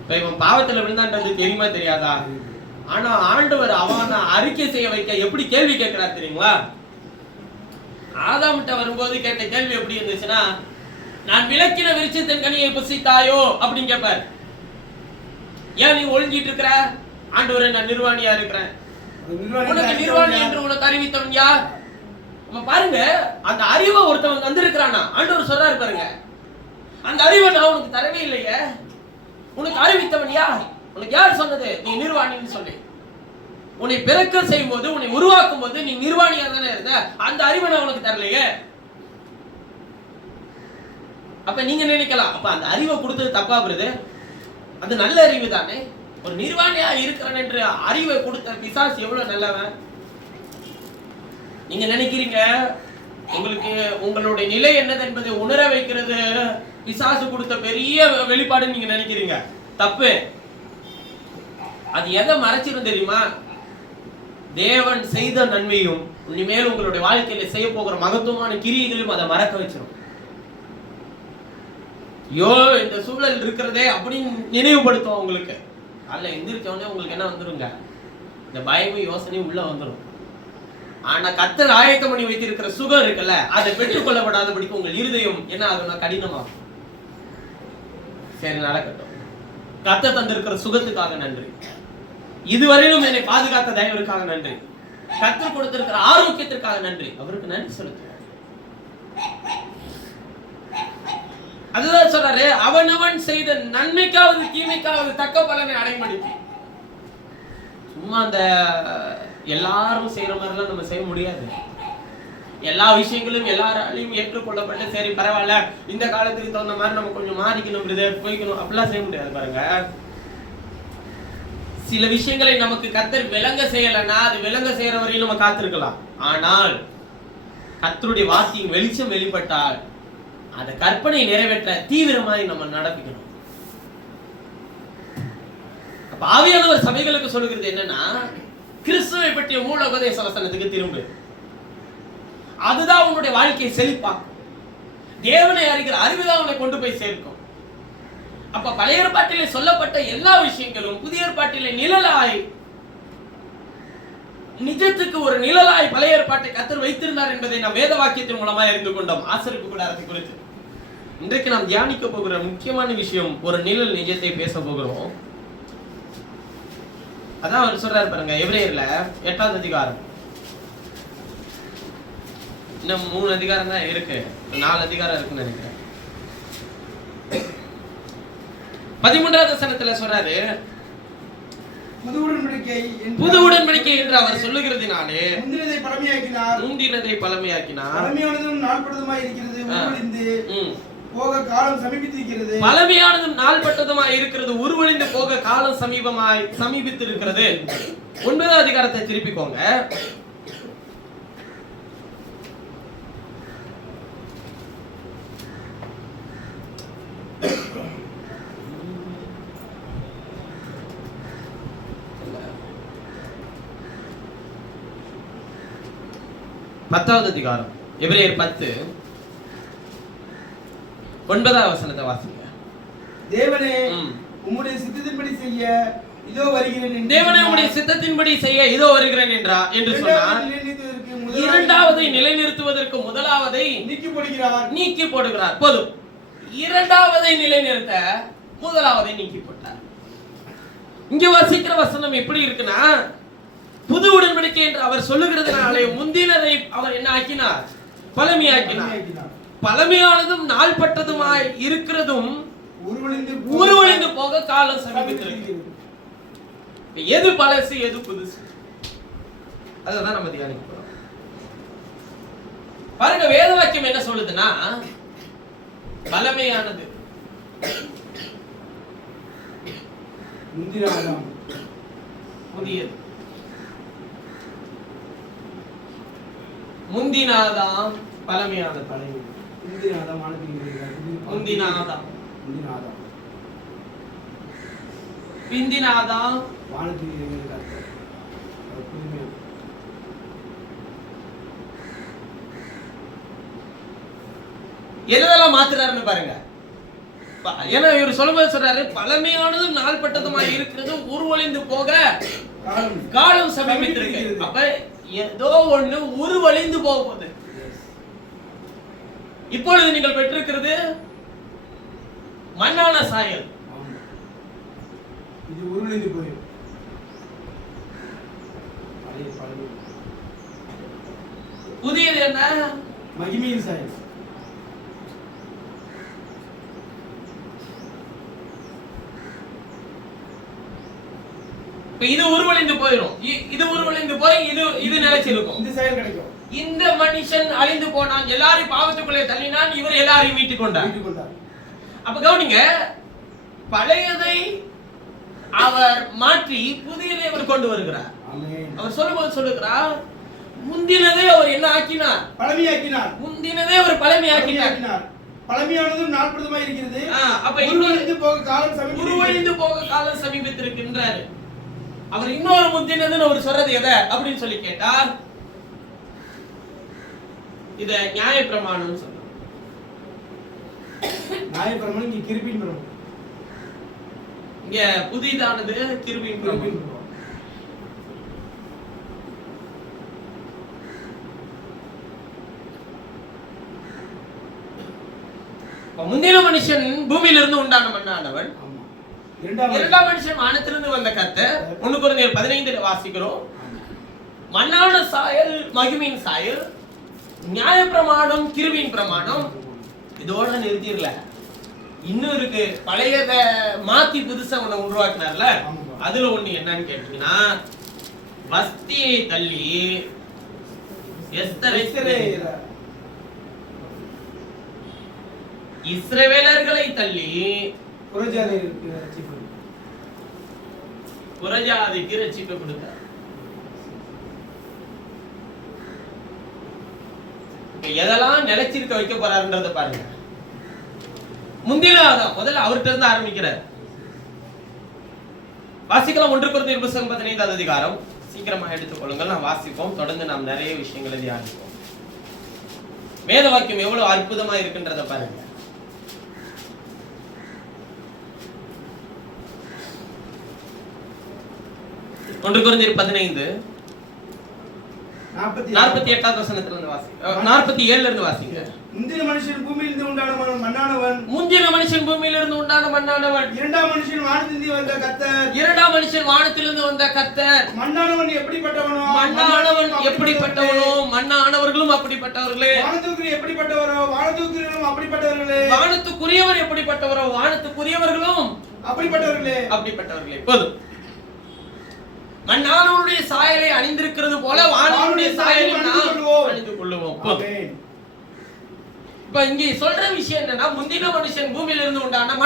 இப்ப இவன் பாவத்துல விழுந்தான்றது தெரியுமா தெரியாதா? ஆனா ஆண்டவர் அவனை அறிக்கை செய்ய வைக்க எப்படி கேள்வி கேட்கிறார் தெரியுங்களா? ஆதாம்கிட்ட வரும்போது கேட்ட கேள்வி எப்படி இருந்துச்சுன்னா, நான் விலக்கின விருட்சத்தின் கனியை புசித்தாயோ அப்படின்னு கேட்பார். ஏன் நீ ஒழிஞ்சிட்டு இருக்கிற? ஆண்டவரே, நான் நிர்வாணியா இருக்கிறேன். உனக்கு நிர்வாணி என்று உனக்கு அறிவித்தவன் யார்? நம்ம பாருங்க, அந்த அறிவை ஒருத்தவன் வந்திருக்கிறானா ஆண்டவர் சொல்றாரு பாருங்க. அந்த அறிவை நான் உனக்கு தரவே இல்லையே. உனக்கு அறிவித்தவன் யார்? உனக்கு யார் சொன்னது நீ நிர்வாணின்னு சொல்லி? உன்னை பிறக்க செய்யும் போது, உன்னை உருவாக்கும் போது நீ நிர்வாணியா தானே இருந்த. அந்த அறிவை நான் உனக்கு தரலையே. அப்ப நீங்க நினைக்கலாம், அப்ப அந்த அறிவை கொடுத்தது தப்பா வருது? அது நல்ல அறிவு தானே. ஒரு நிர்வாணியா இருக்கிறான் என்று அறிவை கொடுத்த பிசாசு எவ்வளவு நல்லவன் நீங்க நினைக்கிறீங்க? உங்களுக்கு உங்களுடைய நிலை என்னது என்பதை உணர வைக்கிறது பிசாசு கொடுத்த பெரிய வெளிப்பாடு நீங்க நினைக்கிறீங்க. தப்பு. அது எதை மறைச்சிரும் தெரியுமா? தேவன் செய்த நன்மையும் இனிமேல் உங்களுடைய வாழ்க்கையில செய்ய போகிற மகத்துவமான கிரியைகளும் அதை மறக்க வச்சிடும். ஐயோ, இந்த சூழல் இருக்கிறதே அப்படின்னு நினைவுபடுத்தும் உங்களுக்கு. அல்ல எந்திரிச்சோடனே உங்களுக்கு என்ன வந்துருங்க? இந்த பயமும் யோசனையும் உள்ள வந்துடும். ஆனா கர்த்தர் ஆயத்தம் பண்ணி வைத்திருக்கிற சுகம் இருக்குல்ல, அதை பெற்றுக்கொள்ளப்படாதபடிக்கு உங்கள் இருதயம் என்ன ஆகும்னா கடினமாகும். சரி, நடக்கட்டும். கர்த்தர் தந்திருக்கிற சுகத்துக்காக நன்றி. இதுவரையிலும் என்னை பாதுகாத்த தயவிற்காக நன்றி. கர்த்தர் கொடுத்திருக்கிற ஆரோக்கியத்திற்காக நன்றி. அவருக்கு நன்றி செலுத்துவோம். அதுதான் சொல்றாரு, அவனவன் செய்த நன்மைக்காவது தீமைக்காவது தக்க பலனை அடைமடித்து. சும்மா அந்த எல்லாரும் செய்யற மாதிரிலாம் நம்ம செய்ய முடியாது. எல்லா விஷயங்களும் எல்லாராலையும் ஏற்றுக்கொள்ளப்பட்டு சரி பரவாயில்ல, இந்த காலத்துக்கு தகுந்த மாதிரி நம்ம கொஞ்சம் மாறிக்கணும், போய்க்கணும், அப்படிலாம் செய்ய முடியாது. பாருங்க, சில விஷயங்களை நமக்கு கர்த்தர் விளங்க செய்யலைன்னா அது விளங்க செய்யற வரையும் நம்ம காத்திருக்கலாம். ஆனால் கர்த்தருடைய வார்த்தையின் வெளிச்சம் வெளிப்பட்டால் அந்த கற்பனை நிறைவேற்ற தீவிரமாய் நம்ம நடப்பிக்கணும். அப்ப ஆவியானவர் சபைகளுக்கு சொல்லுகிறது என்னன்னா, கிறிஸ்துவை பற்றிய மூல உபதேச வசனத்துக்கு திரும்பு. அதுதான் உன்னுடைய வாழ்க்கையை செழிப்பாக்கும். தேவனை அறிகிற அறிவுதான் உன்னை கொண்டு போய் சேர்க்கும். அப்ப பழைய ஏற்பாட்டிலே சொல்லப்பட்ட எல்லா விஷயங்களும் புதிய ஏற்பாட்டிலே நிழலாய், நிஜத்துக்கு ஒரு நிழலாய் பழைய ஏற்பாட்டை கர்த்தர் வைத்திருந்தார் என்பதை நாம் வேத வாக்கியத்தின் மூலமா அறிந்து கொண்டோம். ஆசரிப்பு கூடாரத்தை குறித்து இன்றைக்கு நாம் தியானிக்க போகிற முக்கியமான விஷயம், ஒரு நிழல் நிஜத்தை பேச போகிறோம். அதான் அவர் சொல்றாரு பாருங்க, எபிரேயர்ல 8வது அதிகாரம். இன்னும் 3 அதிகாரம் தான் இருக்கு, 4 அதிகாரம் இருக்குன்னு நினைக்கிறேன். 13வது வசனத்துல சொல்றாரு, புது உடன்படிக்கை என்று அவர் சொல்லுகிறதினாலே முந்தினதை பழமையாக்கினார். பழமையானதும் நாள்பட்டதுமாய் இருக்கிறது, உருவழிந்து போக காலம் சமீபித்திருக்கிறது. பழமையானதும் நாள்பட்டதுமாய் இருக்கிறது, உருவழிந்து போக காலம் சமீபித்து இருக்கிறது. 9வது அதிகாரத்தை திருப்பிக்கோங்க. பத்தாவது அதிகாரம், எபிரேயர் 10 9வது வசனத்தை வாசிங்க. தேவனே உம்முடைய சித்தத்தின்படி செய்ய இதோ வருகிறேன். தேவனே உம்முடைய சித்தத்தின்படி செய்ய இதோ வருகிறேன் என்று சொன்னார். இரண்டாவதை நிலைநிறுத்துவதற்கு முதலாவதை நீக்கி போடுகிறார். போதும். இரண்டாவதை நிலைநிறுத்த முதலாவதை நீக்கி போட்டார். இங்க வாசிக்கிற வசனம் எப்படி இருக்குன்னா, புது உடன்படிக்கை என்று அவர் சொல்லுகிறதுனாலே முந்தினதை அவர் என்ன ஆக்கினார்? பழமையாக்கினார். பழமையானதும் நாள்பட்டதுமாய் இருக்கிறதும் உருவழிந்து போக காலம் சமீபித்திருக்கு. எது பழசு எது புதுசு, அதான் நம்ம தியானிக்க போறோம். பாருங்க, வேத வாக்கியம் என்ன சொல்லுதுன்னா, பழமையானது புதியது, முந்தினாதாம் பழமையானது, முந்தினாதாம் பிந்தினாதாம் எதெல்லாம் மாத்துறாருன்னு பாருங்க. ஏன்னா இவர் சொல்லும்போது சொல்றாரு, பழமையானது நாள்பட்டதுமா இருக்கிறது உருவழிந்து போக காலம் சமீபித்திருக்கு. அப்ப ஏதோ ஒண்ணு உருவழிந்து போக போகுது. இப்பொழுது நீங்கள் பெற்றிருக்கிறது மண்ணான சாயல். இது உருவழிந்து போயிடும். புதியது என்ன? மகிமையின் சாயல். இது உருவழிந்து போயிடும். இது உருவழிந்து போய் இது நிலைச்சிருக்கும். இந்த சாயல் கிடைக்கும். இந்த மனுஷன் அழிந்து போனான், எல்லாரையும் பாவத்துக்குள்ளே தள்ளினான், இவர் எல்லாரையும் மீட்டுக் கொண்டார். அப்ப கவனிங்க, பழையதை அவர் மாற்றி புதியதை அவர் கொண்டு வருகிறார். அவர் சொல்லும்போது சொல்லுகிறார், முந்தினதை அவர் என்ன ஆக்கினார்? பழமையாக்கினார். முந்தினதை அவர் பழமையாக்கினார். பழமையானதும் நாட்படுத்தமா இருக்கிறது. அப்ப உருவழிந்து போக காலம் சமீபத்திருக்கின்றார். அவர் இன்னொரு முந்தினதுன்னு அவர் சொல்றது எதை அப்படின்னு சொல்லி கேட்டார், இத நியாயப்பிரமாணம் சொல்றார். நியாயப்பிரமாணம் இங்க கிருபையின் பிரமாணம். இங்க புதிதானது கிருபையின் பிரமாணம். முந்தின மனுஷன் பூமியிலிருந்து உண்டான மண்ணானவன், இரண்டாம் மனுஷன் வானத்திலிருந்து வந்த கர்த்தர். 1 கொரிந்தியர் 15 வாசிக்கிறோம். மண்ணான சாயல் மகிமையின் சாயல், நியாயப்பிரமாணம் கிருபையின் பிரமாணம். இதோட நிறுத்திடல, இன்னும் இருக்கு. பழையத மாத்தி புதுசா ஒண்ணு உருவாக்கினார்ல, அதுல ஒண்ணு என்னன்னு கேட்டீங்கன்னா, வஸ்தியை தள்ளி இஸ்ரவேலர்களை தள்ளி புறஜாதிக்கு ரட்சிப்பு கொடுத்தார். எதெல்லாம் நிலைச்சிருக்க வைக்க போறாருன்றத பாருங்க. முதல்ல அவர்கிட்ட இருந்து ஆரம்பிக்கிறார். வாசிக்கலாம். 1 கொரிந்தியர் 15 அதிகாரம். சீக்கிரமா எடுத்துக்கொள்ளுங்கள், நாம் வாசிப்போம். தொடர்ந்து நாம் நிறைய விஷயங்களை தியானிப்போம். வேத வாக்கியம் எவ்வளவு அற்புதமா இருக்குன்றத பாருங்க. 1 கொரிந்தியர் 15 48 வசனத்திலிருந்து வாசிங்க. 47 இருந்து வாசிங்க. முந்தின மனுஷன் பூமியிலிருந்து உண்டான மண்ணானவன். முந்தின மனுஷன் பூமியிலிருந்து உண்டான மண்ணானவன். இரண்டாம் மனுஷன் வானத்திலிருந்து வந்த கர்த்தர். இரண்டாம் மனுஷன் வானத்திலிருந்து வந்த கர்த்தர். மண்ணானவன் எப்படிப்பட்டவனோ மண்ணானவன் எப்படிப்பட்டவனோ மண்ணானவர்களும் அப்படிப்பட்டவர்களே. வானத்துக்குரிய எப்படிப்பட்டவரோ வானத்துக்குரியவர்களும் அப்படிப்பட்டவர்களே. வானத்துக்குரியவர் எப்படிப்பட்டவரோ வானத்துக்குரியவர்களும் அப்படிப்பட்டவர்களே. போதும். மண்ணானவருடைய சாயலை அணிந்திருக்கிறது போல வானவருடைய சாயலை நாம் அணிந்து கொள்ளுவோம். இப்ப இங்க சொல்ற விஷயம் என்னன்னா, முந்தின மனுஷன் பூமியிலிருந்து உண்டான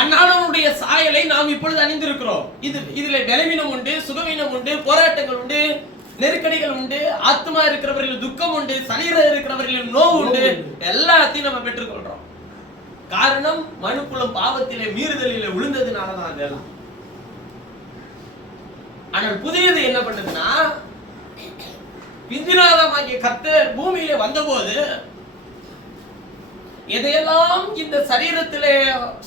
மண்ணானவனுடைய சாயலை நாம் இப்பொழுது அணிந்திருக்கிறோம். இதுல பலவீனம் உண்டு, சுகவீனம் உண்டு, போராட்டங்கள் உண்டு, நெருக்கடிகள் உண்டு, ஆத்மா இருக்கிறவர்கள் துக்கம் உண்டு, சரீரம் இருக்கிறவர்கள் நோவு உண்டு, எல்லாத்தையும் நம்ம பெற்றுக்கொள்றோம். காரணம், மனுக்குலம் பாவத்திலே மீறுதலிலே விழுந்ததுனாலதான் அதெல்லாம். ஆனால் புதியது என்ன பண்ணுதுன்னா, பிந்திராதமாகிய கர்த்தர் பூமியிலே வந்தபோது எதையெல்லாம் இந்த சரீரத்திலே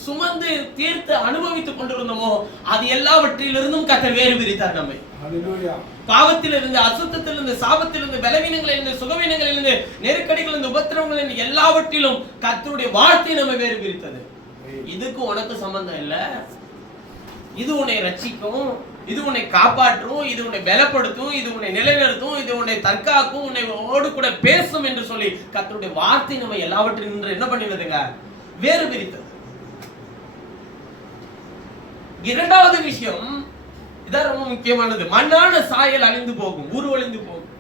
சுமந்து தீர்த்து அனுபவித்துக் கொண்டிருந்தோமோ அது எல்லாவற்றிலிருந்தும் கர்த்தர் வேறு பிரித்தார் நம்மை. பாவத்திலிருந்து, அசுத்தத்திலிருந்து, சாபத்திலிருந்து, பலவீனங்களிலிருந்து, சுகவீனங்களிலிருந்து, நெருக்கடிகளிலிருந்து, உபத்திரவங்களிலிருந்து எல்லாவற்றிலும் கர்த்தருடைய வார்த்தை நம்ம வேறு பிரித்தது. இதுக்கு உனக்கு சம்பந்தம் இல்லை. இது உன்னை ரட்சிக்கும், இது உன்னை காப்பாற்றும், இது உன்னை பலப்படுத்தும், இது உன்னை நிலைநிறுத்தும், இது உன்னை தற்காக்கும், உன்னை ஓடு கூட பேசும் என்று சொல்லி கர்த்தருடைய வார்த்தை நம்ம எல்லாவற்றிலும் என்ன பண்ணினதுங்க, வேறு பிரித்தது. இரண்டாவது விஷயம், இதான் ரொம்ப முக்கியமானது. மண்ணான சாயல் அழிந்து போகும், உருவழிந்து போகும்.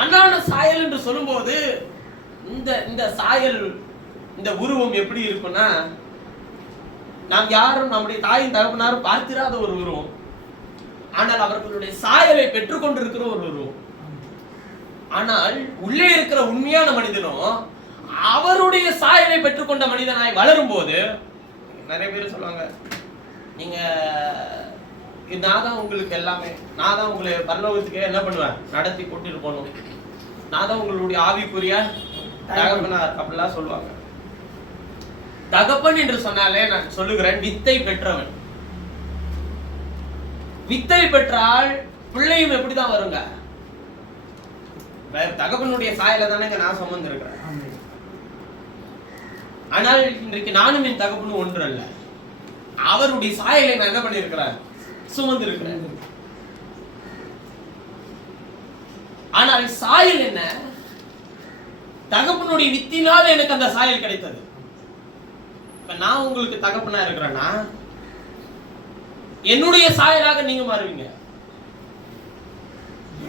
மண்ணான சாயல் என்று சொல்லும்போது இந்த சாயல், இந்த உருவம் எப்படி இருக்கும்னா, நாம் யாரும் நம்முடைய தாயின் தகப்பனாரும் பார்த்திராத ஒரு உருவம், ஆனால் அவர்களுடைய சாயலை பெற்றுக் கொண்டிருக்கிற ஒரு உருவம். ஆனால் உள்ளே இருக்கிற உண்மையான மனிதனும் அவருடைய சாயலை பெற்றுக்கொண்ட மனிதனாய் வளரும் போது, நிறைய பேர் சொல்லுவாங்க, நீங்க நான் தான் உங்களுக்கு எல்லாமே, நான் தான் உங்களை பரலோகத்துக்கே என்ன பண்ணுவேன், நடத்தி கூட்டிட்டு போகணும். நான் தான் உங்களுடைய ஆவிக்குரிய தகப்பனார் அப்படிலாம் சொல்லுவாங்க. தகப்பன் என்று சொன்னாலே நான் சொல்லுகிறேன், வித்தை பெற்றவன். வித்தை பெற்றால் பிள்ளையும் எப்படிதான் வருங்க? தகப்பனுடைய சாயல தானே நான் சுமந்து இருக்கிறேன். ஆனால் இன்றைக்கு நானும் என் தகப்பனும் ஒன்று அல்ல. அவருடைய சாயலை நான் என்ன பண்ணிருக்கிறேன்? சுமந்து இருக்கிறேன். ஆனால் சாயல் என்ன? தகப்பனுடைய வித்தினால் எனக்கு அந்த சாயல் கிடைத்தது. இப்ப நான் உங்களுக்கு தகப்பனா இருக்கிறேன்னா என்னுடைய சாயலாக நீங்க மாறுவீங்க.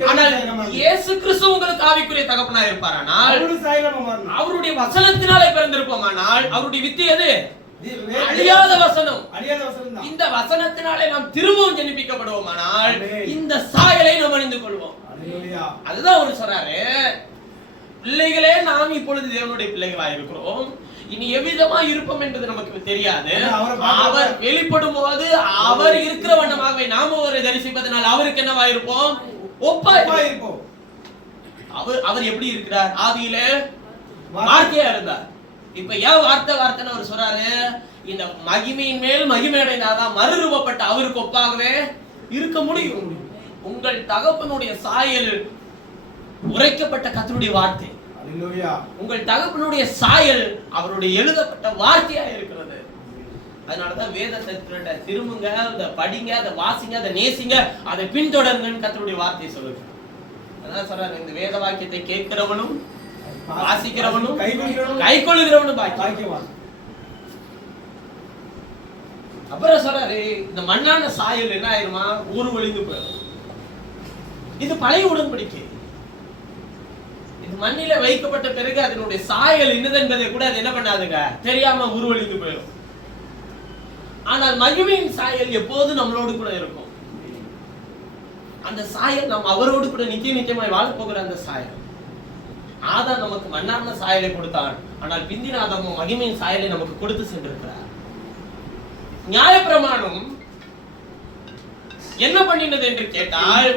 ஆனால் இயேசு கிறிஸ்து உங்களுக்கு ஆவிக்குரிய தகப்பனா இருப்பாரானால் அவருடைய வசனத்தினாலே பிறந்திருப்போமானால் அவருடைய வித்தி எது? அழியாத வசனம். இந்த வசனத்தினாலே நாம் திரும்பவும் ஜெனிப்பிக்கப்படுவோமானால் இந்த சாயலை நாம் அணிந்து கொள்வோம். அதுதான் அவர் சொல்றாரு, பிள்ளைகளே நாம் இப்பொழுது தேவனுடைய பிள்ளைகளாக இருக்கிறோம், இனி எவ்விதமா இருப்போம் என்பது நமக்கு தெரியாது. அவர் வெளிப்படும் போது அவர் இருக்கிற வண்ணமாகவே நாம் அவரை தரிசிப்பதனால் அவருக்கு என்னவா இருப்போம்? ஒப்பா இருப்போம். அவர் எப்படி இருக்கிறார்? ஆதியிலே வார்த்தையா இருந்தார். இப்ப ஏன் வார்த்தைன்னு அவர் சொல்றாரு? இந்த மகிமையின் மேல் மகிமை அடைந்தாதான் மறுரூபப்பட்ட அவருக்கு ஒப்பாகவே இருக்க முடியும். உங்கள் தகப்பனுடைய சாயல் உரைக்கப்பட்ட கர்த்தருடைய வார்த்தை. உங்கள் தகப்பனுடைய சாயல் அவருடைய எழுதப்பட்ட வார்த்தையா இருக்கிறது. அதனாலதான் வேதத்தை திரும்புங்க, அதை படிங்க, அதை வாசிங்க, அதை நேசிங்க, அதை பின்தொடருங்கன்னு கர்த்தருடைய வார்த்தையை சொல்லுங்க. அதான் சொல்றாரு, இந்த வேத வாக்கியத்தை கேட்கிறவனும் வாசிக்கிறவனும் கைக்கொள்ளுகிறவனும் பாக்கியவான். அப்புறம் சொல்றாரு, இந்த மண்ணான சாயல் என்ன ஆயிருமா? ஊரு ஒளிந்து போயிடும். இது பழைய உடன்படிக்கை. இது மண்ணில வைக்கப்பட்ட பிறகு அதனுடைய சாயல் என்னது என்பதை கூட அது என்ன பண்ணாதுங்க, தெரியாம உருவழிந்து போயிடும். ஆனால் மகிமையின் சாயல் எப்போது நம்மளோடு கூட இருக்கும். அந்த சாயல் நாம் அவரோடு கூட நிச்சயமாய் வாழ போகிற அந்த சாயல். ஆதாம் நமக்கு மண்ணான சாயலை கொடுத்தான், ஆனால் பிந்தின ஆதாம் மகிமையின் சாயலை நமக்கு கொடுத்து சென்றிருக்கிறார். நியாயப்பிரமாணம் என்ன பண்ணினது என்று கேட்டால்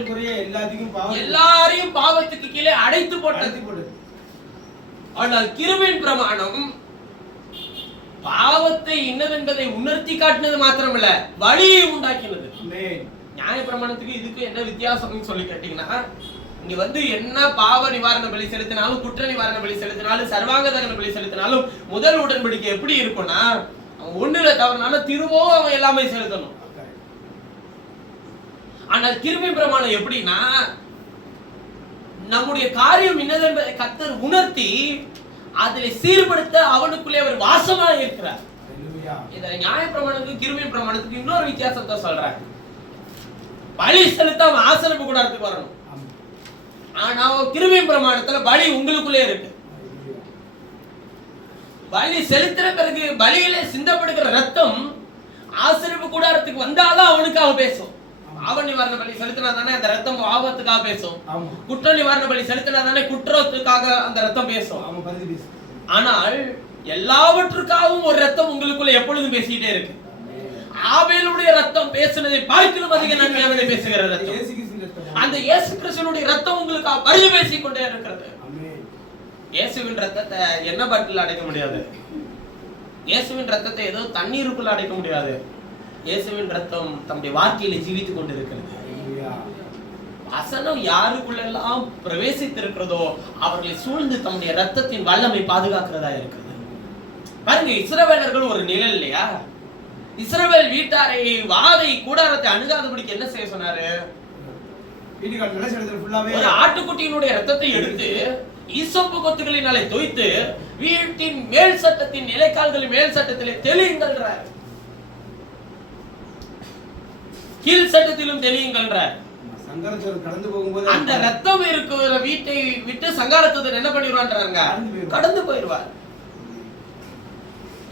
எல்லாரையும் பாவத்துக்கு கீழே அடைத்து போட்டது. ஆனால் கிருபையின் பிரமாணம் பாவத்தை இன்னதென்பதை உணர்த்தி காட்டினது மாத்திரமல்ல, வழியை உண்டாக்கினது. நியாயப்பிரமாணத்துக்கு இதுக்கு என்ன வித்தியாசம்னு சொல்லி கேட்டீங்கன்னா, இங்க வந்து என்ன பாவ நிவாரண பலி செலுத்தினாலும், குற்ற நிவாரண பலி செலுத்தினாலும், சர்வாங்க தகன பலி செலுத்தினாலும் முதல் உடன்படிக்கை எப்படி இருக்கும்னா, அவன் ஒண்ணுல தவறுனாலும் திரும்பவும் அவன் எல்லாமே செலுத்தணும். ஆனால் கிருபை பிரமாணம் எப்படின்னா, நம்முடைய காரியம் என்னது என்பதை கர்த்தர் உணர்த்தி அதிலே சீர்படுத்த அவனுக்குள்ளே அவர் வாசமா இருக்கிறார். இத நியாயப்பிரமாணத்துக்கு கிருபை பிரமாணத்துக்கு இன்னொரு வித்தியாசத்தை சொல்றார். பலி செலுத்த அவன் ஆசரிப்பு கூடாரத்துக்கு வரணும். ஆனா கிருபை பிரமாணத்துல பலி உங்களுக்குள்ளே இருக்கு. பலி செலுத்துற பிறகு பலியிலே சிந்தப்படுகிற ரத்தம் ஆசரிப்பு கூடாரத்துக்கு வந்தாதான் அவனுக்காக பேசும். பாவ நிவாரண பலி செலுத்தினா தானே அந்த ரத்தம் பாவத்துக்காக பேசும். குற்ற நிவாரண பலி செலுத்தினா தானே குற்றத்துக்காக அந்த ரத்தம் பேசும். ஆனால் எல்லாவற்றுக்காகவும் ஒரு ரத்தம் உங்களுக்குள்ள எப்பொழுதும் பேசிட்டே இருக்கு. ஆபேலுடைய ரத்தம் பேசுனதை பார்க்கிலும் அதிக நன்மையானதை பேசுகிற ரத்தம், அந்த இயேசு கிறிஸ்துவினுடைய ரத்தம் உங்களுக்கு பரிந்து பேசிக் கொண்டே இருக்கிறது. இயேசுவின் ரத்தத்தை என்ன பாட்டில் அடைக்க முடியாது. இயேசுவின் ரத்தத்தை ஏதோ தண்ணீருக்குள்ள அடைக்க முடியாது. இயேசுவின் ரத்தம் தம்முடைய வாழ்க்கையில ஜீவித்துக் கொண்டிருக்கிறது. வசனம் யாருக்குள்ளெல்லாம் பிரவேசித்திருக்கிறதோ அவர்களை சூழ்ந்து தம்முடைய ரத்தத்தின் வல்லமை பாதுகாக்கிறதா இருக்கிறது. பாருங்க, இஸ்ரவேலர்கள் ஒரு நிழல் இல்லையா? இஸ்ரவேல் வீட்டாரை வாதை கூடாரத்தை அணுகாதபடிக்கு என்ன செய்ய சொன்னாரு? ஒரு ஆட்டுக்குட்டியினுடைய ரத்தத்தை எடுத்து ஈசோப்பு கொத்துகளினாலே தோய்த்து வீட்டின் மேல் சட்டத்தின் நிலைக்கால்களின் மேல் சட்டத்திலே தெளியுங்கள்ன்றார். கீழ் சட்டத்திலும் தெளியுங்கள்ன்றார். அந்த ரத்தம் இருக்கிற வீட்டை விட்டு சங்காரத்துடன் என்ன பண்ணிடுவான்றாங்க, கடந்து போயிடுவார்.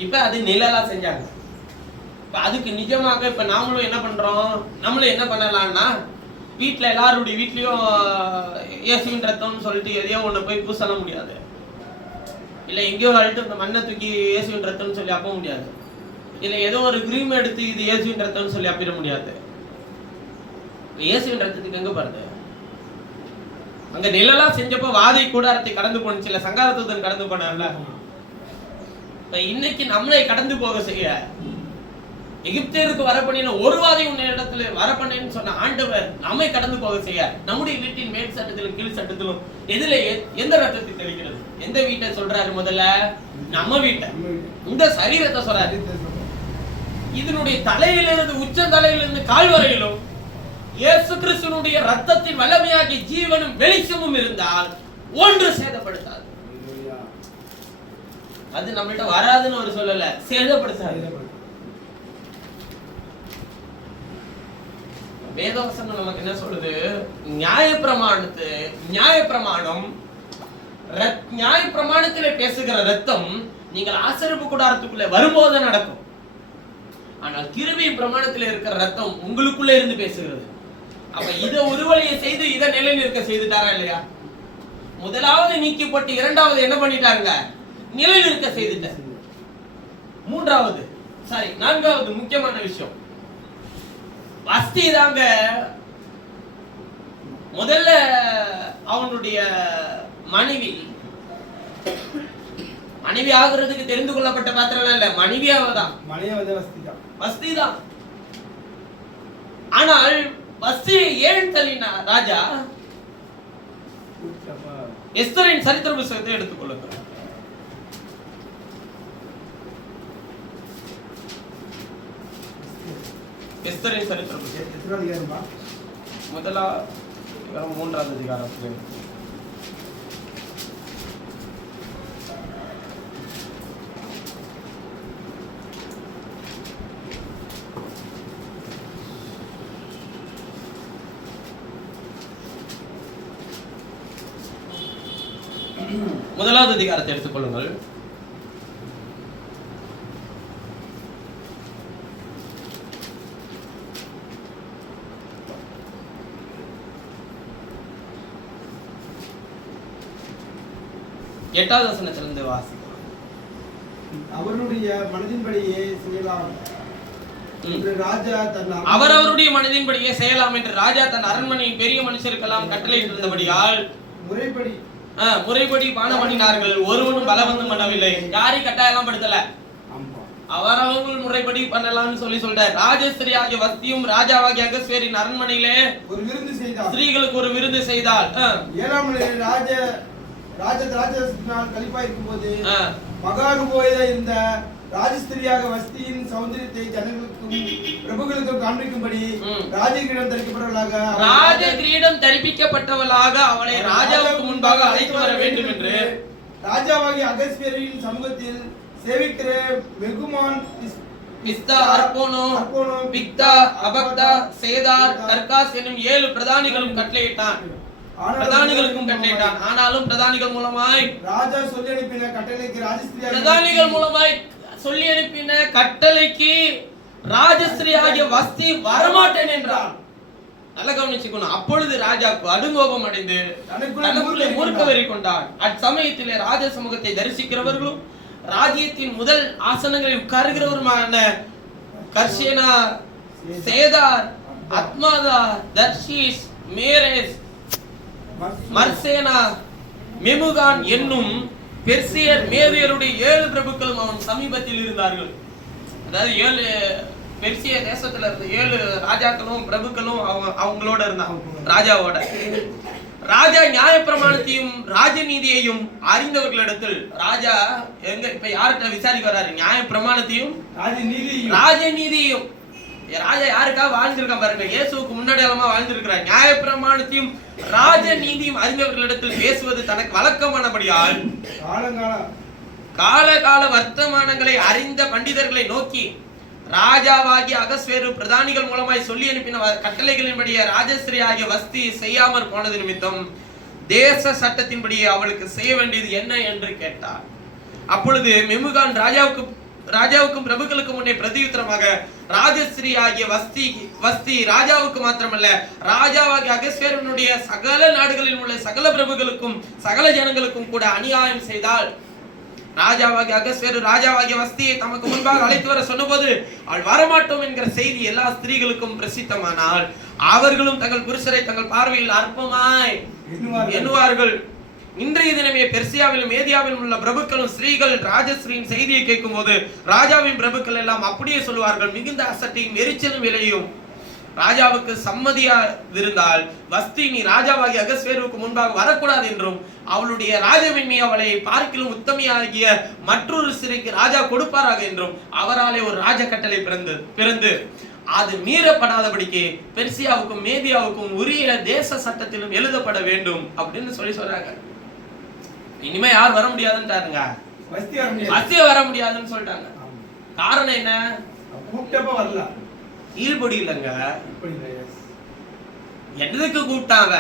இப்ப அது நிழலா செஞ்சாங்க. அதுக்கு நிஜமாக இப்ப நாமளும் என்ன பண்றோம்? நம்மளும் என்ன பண்ணலாம்னா, வீட்டுல எல்லாருடைய வீட்லயும் இயேசுவின் ரத்தம்னு சொல்லிட்டு எதையோ ஒண்ணு போய் பூசல முடியாது. இல்ல எங்கேயோ அழுட்டு இந்த மண்ணை தூக்கி இயேசுவின் ரத்தம்னு சொல்லி அப்ப முடியாது. இல்ல ஏதோ ஒரு கிரீம் எடுத்து இது இயேசுவின் ரத்தம்னு சொல்லி அப்பிட முடியாது. இயேசுவின் ரத்தத்துக்கு எங்க பாருது? அங்க நிழலா செஞ்சப்ப வாதை கூடாரத்தை கடந்து போனுச்சுல, சங்காரத்துடன் கடந்து போனார்ல. இன்னைக்கு நம்மளை கடந்து போக செய்ய எகிப்தியருக்கு வரப்பண்ணின ஒரு வாதை உன்ன இடத்துல வரப்பண்ணேன்னு சொன்ன ஆண்டவர் நம்மை கடந்து போக செய்ய நம்முடைய வீட்டின் மேல் சட்டத்திலும் கீழ் சட்டத்திலும் எதுல எந்த ரத்தத்தை தெளிக்கிறது? எந்த வீட்டை சொல்றாரு? முதல்ல நம்ம வீட்டை, இந்த சரீரத்தை சொல்றாரு. இதனுடைய தலையிலிருந்து உச்ச தலையிலிருந்து கால் வரையிலும் இயேசு கிறிஸ்துவினுடைய ரத்தத்தின் வல்லமையாகிய ஜீவனும் வெளிச்சமும் இருந்தால் ஒன்று சேதப்படுத்தாது. அது நம்மள்ட்ட வராதுன்னு ஒரு சொல்லல, சேதப்படுத்தாது. வேதவசனம் நமக்கு என்ன சொல்லுது? நியாயப்பிரமாணத்திலே பேசுகிற ரத்தம் நீங்கள் ஆசரிப்பு கூடாரத்துக்குள்ள வரும்போது நடக்கும். ஆனால் கிருபை பிரமாணத்தில் இருக்கிற ரத்தம் உங்களுக்குள்ள இருந்து பேசுகிறது. அப்ப இத உருவலையை செய்து இதை நிலைநிற்க செய்துட்டாரா இல்லையா? முதலாவது நீக்கப்பட்டு இரண்டாவது என்ன பண்ணிட்டாருங்க? நிலைநிற்க செய்துட்டார். நான்காவது முக்கியமான விஷயம் வஸ்தி தாங்க. முதல்ல அவனுடைய மனைவி ஆகுறதுக்கு தெரிந்து கொள்ளப்பட்ட பாத்திரம் இல்ல, மனைவியாவதான். வஸ்தி தான். ஆனால் வஸ்தியை ஏன் தள்ளினா ராஜா? எஸ்தரின் சரித்திர புத்தகத்தை எடுத்துக்கொள்ளுங்கள். எஸ்தரின் சரித்திர புத்தகம் முதலாம் 3வது அதிகாரத்தில் முதலாவது அதிகாரத்தை எடுத்துக்கொள்ளுங்கள். எட்டாவது வசனத்திலிருந்து வாசிக்கலாம். அவருடைய மனதின்படியே செய்யலாம் என்று ராஜா தன் அரண்மனையின் பெரிய மனுஷருக்கெல்லாம் கட்டளையிட்டிருந்தபடியால் முறைப்படி பானம் பண்ணினார்கள். ஒருவனும் பலவந்தம் பண்ணவில்லை. யாரையும் கட்டாயம் படுத்தல. அவரவங்க முறைப்படி பண்ணலாம்னு சொல்றார். ராஜஸ்திரியாகிய வஸ்தியும் ராஜாவாகிய அகஸ்வேரின் அரண்மனையிலே ஒரு விருந்து செய்தார். ஸ்திரீகளுக்கு ஒரு விருந்து செய்தால் 7ஆம் நாளிலே ராஜராஜனால் கலிப்பா இருக்கும்போது மகானுபோயில இருந்த ராஜஸ்திரியாக வஸ்தியின் சௌந்தரியத்தை ஜனங்களுக்கும் பிரபுக்களுக்கும் காண்பிக்கும்படி ராஜகிரீடம் தரிப்பிக்கப்பட்டவளாக அவளை ராஜாவுக்கு முன்பாக அழைத்து வர வேண்டும் என்று ராஜாவாகிய அகஸ்வேரின் சமூகத்தில் சேவிக்கிற மெகுமான், பிஸ்தா, அர்போனோ, பிக்தா, அபக்தா, சேதார், கர்காஸ் என்னும் 7 பிரதானிகளுக்கும் கட்டளையிட்டான். ஆனாலும் பிரதானிகள் மூலமாய் ராஜா சொல்லி அனுப்பின கட்டளைக்கு ராஜஸ்திரி ஆகிய வஸ்தி வரமாட்டேன் என்றான். நல்ல கவனிச்சுக்கணும். அப்பொழுது ராஜாக்கு அடுங்கோபம் அடைந்து தனக்குள்ளே மூர்க்க வெறி கொண்டான். அச்சமயத்திலே ராஜ சமூகத்தை தரிசிக்கிறவர்களும் ராஜ்யத்தின் முதல் ஆசனங்களில் உட்காருகிறவருமான கர்ஷேனா, சேதார், அத்மாதா, தர்ஷீஸ், மேரேஸ், மர்சேனா, மெமுகான் என்னும் பெர்சியர் மேதியருடைய 7 பிரபுக்களும் அவன் சமீபத்தில் இருந்தார்கள். அதாவது 7 பெர்சிய தேசத்துல இருந்த 7 ராஜாக்களும் பிரபுக்களும் அவங்களோட இருந்தாங்க ராஜாவோட. ராஜா நியாயப்பிரமாணத்தையும் ராஜநீதியையும் அறிந்தவர்களிடத்தில் ராஜா இப்ப யார்கிட்ட விசாரிக்க வர்றாரு? நியாயப்பிரமாணத்தையும் ராஜநீதியையும். ராஜா யாருக்காக வாழ்ந்திருக்கான் பாருங்க. இயேசுவுக்கு முன்னாடி வாழ்ந்திருக்கிறார். நியாயப்பிரமாணத்தையும் ராஜநீதியும் அறிந்தவர்களிடத்தில் பேசுவது தனக்கு வழக்கமானபடியால் கால வர்த்தமானங்களை அறிந்த பண்டிதர்களை நோக்கி ராஜாவாகிய அகஸ்வேரு பிரதானிகள் மூலமாய் சொல்லி அனுப்பின கட்டளைகளின்படியே ராஜஸ்ரீ ஆகிய வஸ்தி செய்யாமற் போனது நிமித்தம் தேச சட்டத்தின்படியே அவளுக்கு செய்ய வேண்டியது என்ன என்று கேட்டார். அப்பொழுது மெமுகான் ராஜாவுக்கும் பிரபுக்களுக்கு முன்னே பிரதியுத்தரமாக ராஜஸ்ரீ ஆகிய வஸ்தி ராஜாவுக்கு மாத்திரமல்ல ராஜாவாகிய அகஸ்வேரனுடைய சகல நாடுகளில் உள்ள சகல பிரபுக்களுக்கும் சகல ஜனங்களுக்கும் கூட அநியாயம் செய்தால் ராஜாவாகிய அகஸ்வேரு ராஜாவாகிய வஸ்தியை தமக்கு முன்பாக அழைத்து வர சொன்னபோது அவள் வரமாட்டோம் என்கிற செய்தி எல்லா ஸ்திரீகளுக்கும் பிரசித்தமானால் அவர்களும் தங்கள் புருஷரை தங்கள் பார்வையில் அற்பமாய் எண்ணுவார்கள். இன்றைய தினமே பெர்சியாவிலும் மேதியாவிலும் உள்ள பிரபுக்களும் ஸ்ரீகள் ராஜஸ்ரீயின் செய்தியை கேட்கும் போது ராஜாவின் பிரபுக்கள் எல்லாம் அப்படியே சொல்லுவார்கள், மிகுந்த அசட்டையும் எரிச்சலும் விலையும் ராஜாவுக்கு சம்மதியாதிருந்தால் வஸ்தி நீ ராஜாவாகி அகஸ்வேருவுக்கு முன்பாக வரக்கூடாது என்றும் அவளுடைய ராஜவெண்ணி அவளை பார்க்கிலும் உத்தமையாகிய மற்றொரு சிறைக்கு ராஜா கொடுப்பாராக என்றும் அவராலே ஒரு ராஜ கட்டளை பிறந்து அது மீறப்படாதபடிக்கு பெர்சியாவுக்கும் மேதியாவுக்கும் உரிய தேச சட்டத்திலும் எழுதப்பட வேண்டும் அப்படின்னு சொல்றாங்க. இனிமே யார் வர முடியாதுன்னு வஸ்தி வர முடியாதுன்னு சொல்லிட்டாங்க. காரணம் என்ன? கூப்பிட்டப்ப வரல, ஈடுபடி இல்லைங்க. எதுக்கு கூப்பிட்டாங்க?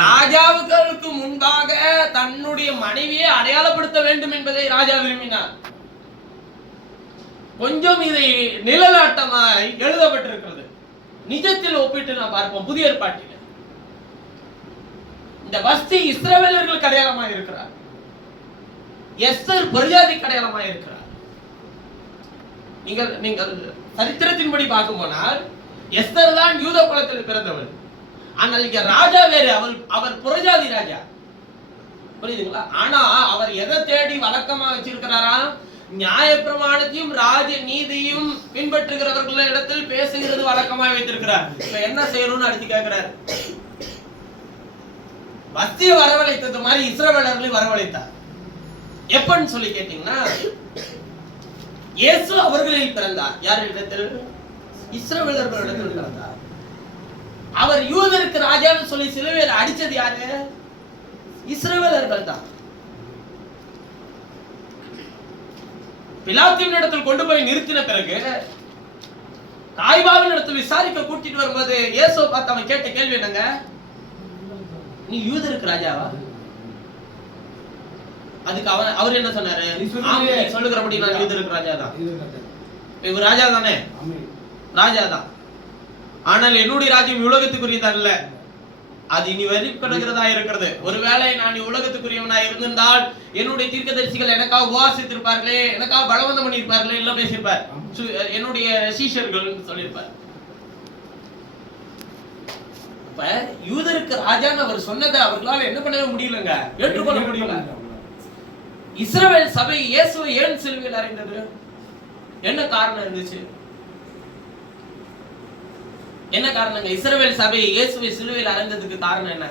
ராஜாவுக்கு முன்பாக தன்னுடைய மனைவியை அடையாளப்படுத்த வேண்டும் என்பதை ராஜா விரும்பினார். கொஞ்சம் இதை நிழலாட்டமாய் எழுதப்பட்டிருக்கிறது. நிஜத்தில் ஒப்பிட்டு நான் பார்ப்போம். புதிய ஏற்பாட்டில் இந்த வஸ்தி இஸ்ரவேலர்களுக்கு அடையாளமாக இருக்கிறார். எஸ்தர் பிரஜாதிக்கு அடையாளமாக இருக்கிறார். நீங்கள் சரித்திரத்தின்படி பார்க்கும் போனால் எஸ்தர் தான் யூத குலத்தில் பிறந்தவள். ஆனால் இங்க ராஜா வேறு, அவர் புறஜாதி ராஜா. புரியுதுங்களா? ஆனா அவர் எதை தேடி வழக்கமா வச்சிருக்கிறாரா? நியாய பிரமாணத்தையும் ராஜ நீதியும் பின்பற்றுகிறவர்கள் இடத்தில் பேசுகிறது வழக்கமா வைத்திருக்கிறார். இப்ப என்ன செய்யணும்னு அடுத்து கேட்கிறார். வஸ்திய வரவழைத்தது மாதிரி இஸ்ரவேலர்களை வரவழைத்தார். எப்பன்னு சொல்லி கேட்டீங்கன்னா, இயேசு அவர்களில் பிறந்தார். யார் இடத்தில்? இஸ்ரவேலர்களிடத்தில் பிறந்தார். அவர் யூதருக்கு ராஜான்னு சொல்லி சிலுவையில் அடிச்சது யாரு? இஸ்ரவேலர்கள் தான். பிலாத்தின் இடத்தில் கொண்டு போய் நிறுத்தின பிறகு காய்பாவின் இடத்தில் விசாரிக்க கூட்டிட்டு வரும்போது இயேசுவை பார்த்து அவன் கேட்ட கேள்வி என்னங்க? நீ யூதருக்கு ராஜாவா? அதுக்கு அவர் என்ன சொன்னாரு? சொல்லுகிறபடி நான் யூதருக்கு ராஜா தான். இவர் ராஜா தானே? ராஜா தான். ஆனால் என்னுடைய ராஜ்யம் உலகத்துக்குரியதா இல்ல, அது இனி வெளிப்படுகிறதா இருக்கிறது. ஒருவேளை நான் உலகத்துக்குரியவனாய் இருந்திருந்தால் என்னுடைய தீர்க்கதரிசிகள் எனக்காக உபவாசித்திருப்பார்களே, எனக்காக பலவந்தம் பண்ணியிருப்பார்களே, எல்லாம் பேசியிருப்பார். என்னுடைய சீஷர்கள் சொல்லியிருப்பார். இப்ப யூதருக்கு ராஜான்னு அவர் சொன்னதை அவர்களால் என்ன பண்ணவே முடியலங்க, ஏற்றுக்கொள்ள முடியல. இஸ்ரவேல் சபை இயேசுவை ஏன் சிலுவையில் அறைந்தது? என்ன காரணம் இருந்துச்சு? என்ன காரணங்க? இஸ்ரவேல் சபை இயேசுவை சிலுவையில் அறைந்ததுக்கு காரணம் என்ன?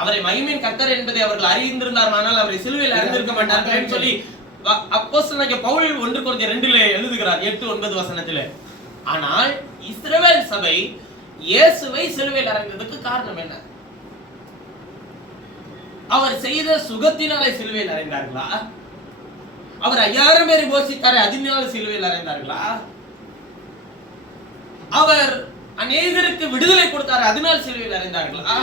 அவரை மகிமையின் கர்த்தர் என்பதை அவர்கள் அறிந்திருந்தார்கள், அவரை சிலுவையில் அறிந்திருக்க மாட்டார்கள் சொல்லி அப்போஸ்தலனாகிய பவுல் 1 கொரிந்தியர் 2 எழுதுகிறார் 8-9 வசனத்திலே. ஆனால் இஸ்ரவேல் சபை இயேசுவை சிலுவையில் அறைந்ததுக்கு காரணம் என்ன? அவர் செய்த சுகத்தினாலே சிலுவையில் அறைந்தார்களா? அவர் 5000 பேரை போஷித்தாரே அதனால சிலுவையில் அறைந்தார்களா? அவர் அநேகருக்கு விடுதலை கொடுத்தாரே அதனால் சிலுவையில் அறைந்தார்களா?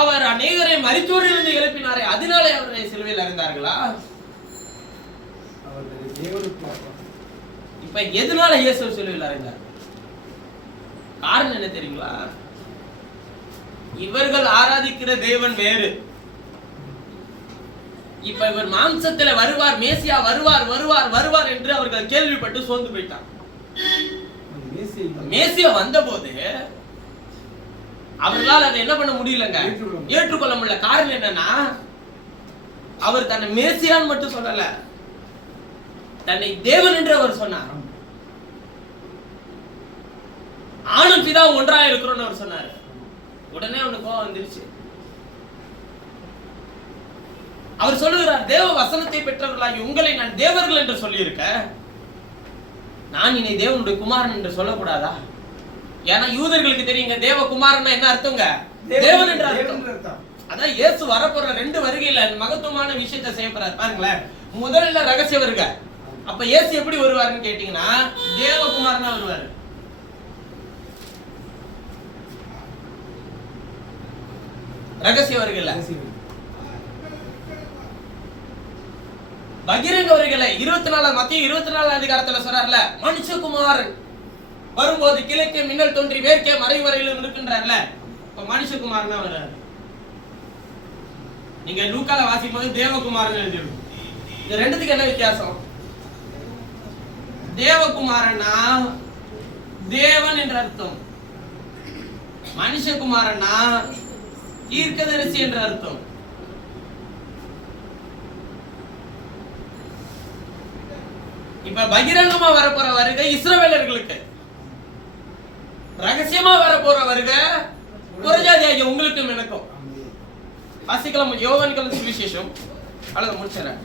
அவர் அநேகரை மரித்தோரிலிருந்து எழுப்பினாரே அதனாலே அவரை சிலுவையில் அறைந்தார்களா? இப்ப எதனால இயேசு சிலுவையில் அறைந்தார்? காரணம் என்ன தெரியுங்களா? இவர்கள் ஆராதிக்கிற தேவன் வேறு. இப்ப இவர் மாம்சத்துல வருவார், மேசியா வருவார் வருவார் வருவார் என்று அவர்கள் கேள்விப்பட்டு சோர்ந்து போயிட்டார். மேசியா வந்த போது அவர்களால் அதை என்ன பண்ண முடியலங்க, ஏற்றுக்கொள்ள முடியல. காரணம் என்னன்னா, அவர் தன்னை மேசியான்னு மட்டும் சொல்லல, தன்னை தேவன் என்று அவர் சொன்னார். ஆணும் பிதா ஒன்றா இருக்கிறோம்னு அவர் சொன்னார். உடனே அவனுக்கு கோபம் வந்துருச்சு. அவர் சொல்லுகிறார், தேவ வசனத்தை பெற்றவர்களாகி உங்களை நான் தேவர்கள் என்று சொல்லி இருக்க, நான் இனி தேவனுடைய குமாரன் என்று சொல்லக்கூடாதா? ஏன்னா யூதர்களுக்கு தெரியுங்க தேவ குமாரன் என்ன அர்த்தங்க, தேவன் என்று அர்த்தம். அதான் இயேசு வரப்போற 2 வருகையில மகத்துவமான விஷயத்தை செய்ய போறாரு பாருங்களேன். முதல்ல ரகசிய வருக. அப்ப இயேசு எப்படி வருவாருன்னு கேட்டீங்கன்னா தேவகுமாரனா வருவாரு. ரகசிய வருகையில பகிரங்க வருகையில 24 மத்திய 24 அதிகாரத்துல சொல்றாருல, மனுஷகுமாரன் வரும்போது கிழக்கே மின்னல் தோன்றி மேற்கே மறைவரையிலும் இருக்கின்றார்ல, இப்ப மனுஷகுமாரனா வர்றாரு. நீங்க லூக்கால வாசிக்கும் போது தேவகுமாரன் எழுதிடும். இது ரெண்டுத்துக்கு என்ன வித்தியாசம்? தேவகுமாரனா தேவன் என்ற அர்த்தம், மனுஷகுமாரனா தீர்க்கதரிசி என்ற அர்த்தம். இப்ப பகிரங்கமா வரப்போற வருகை இஸ்ரவேலர்களுக்கு, ரகசியமா வரப்போற வருகை புறஜாதி ஆகிய உங்களுக்கும் எனக்கும். வாசிக்கலாம் யோவான் சுவிசேஷம் அல்லது முடிச்சிடறேன்.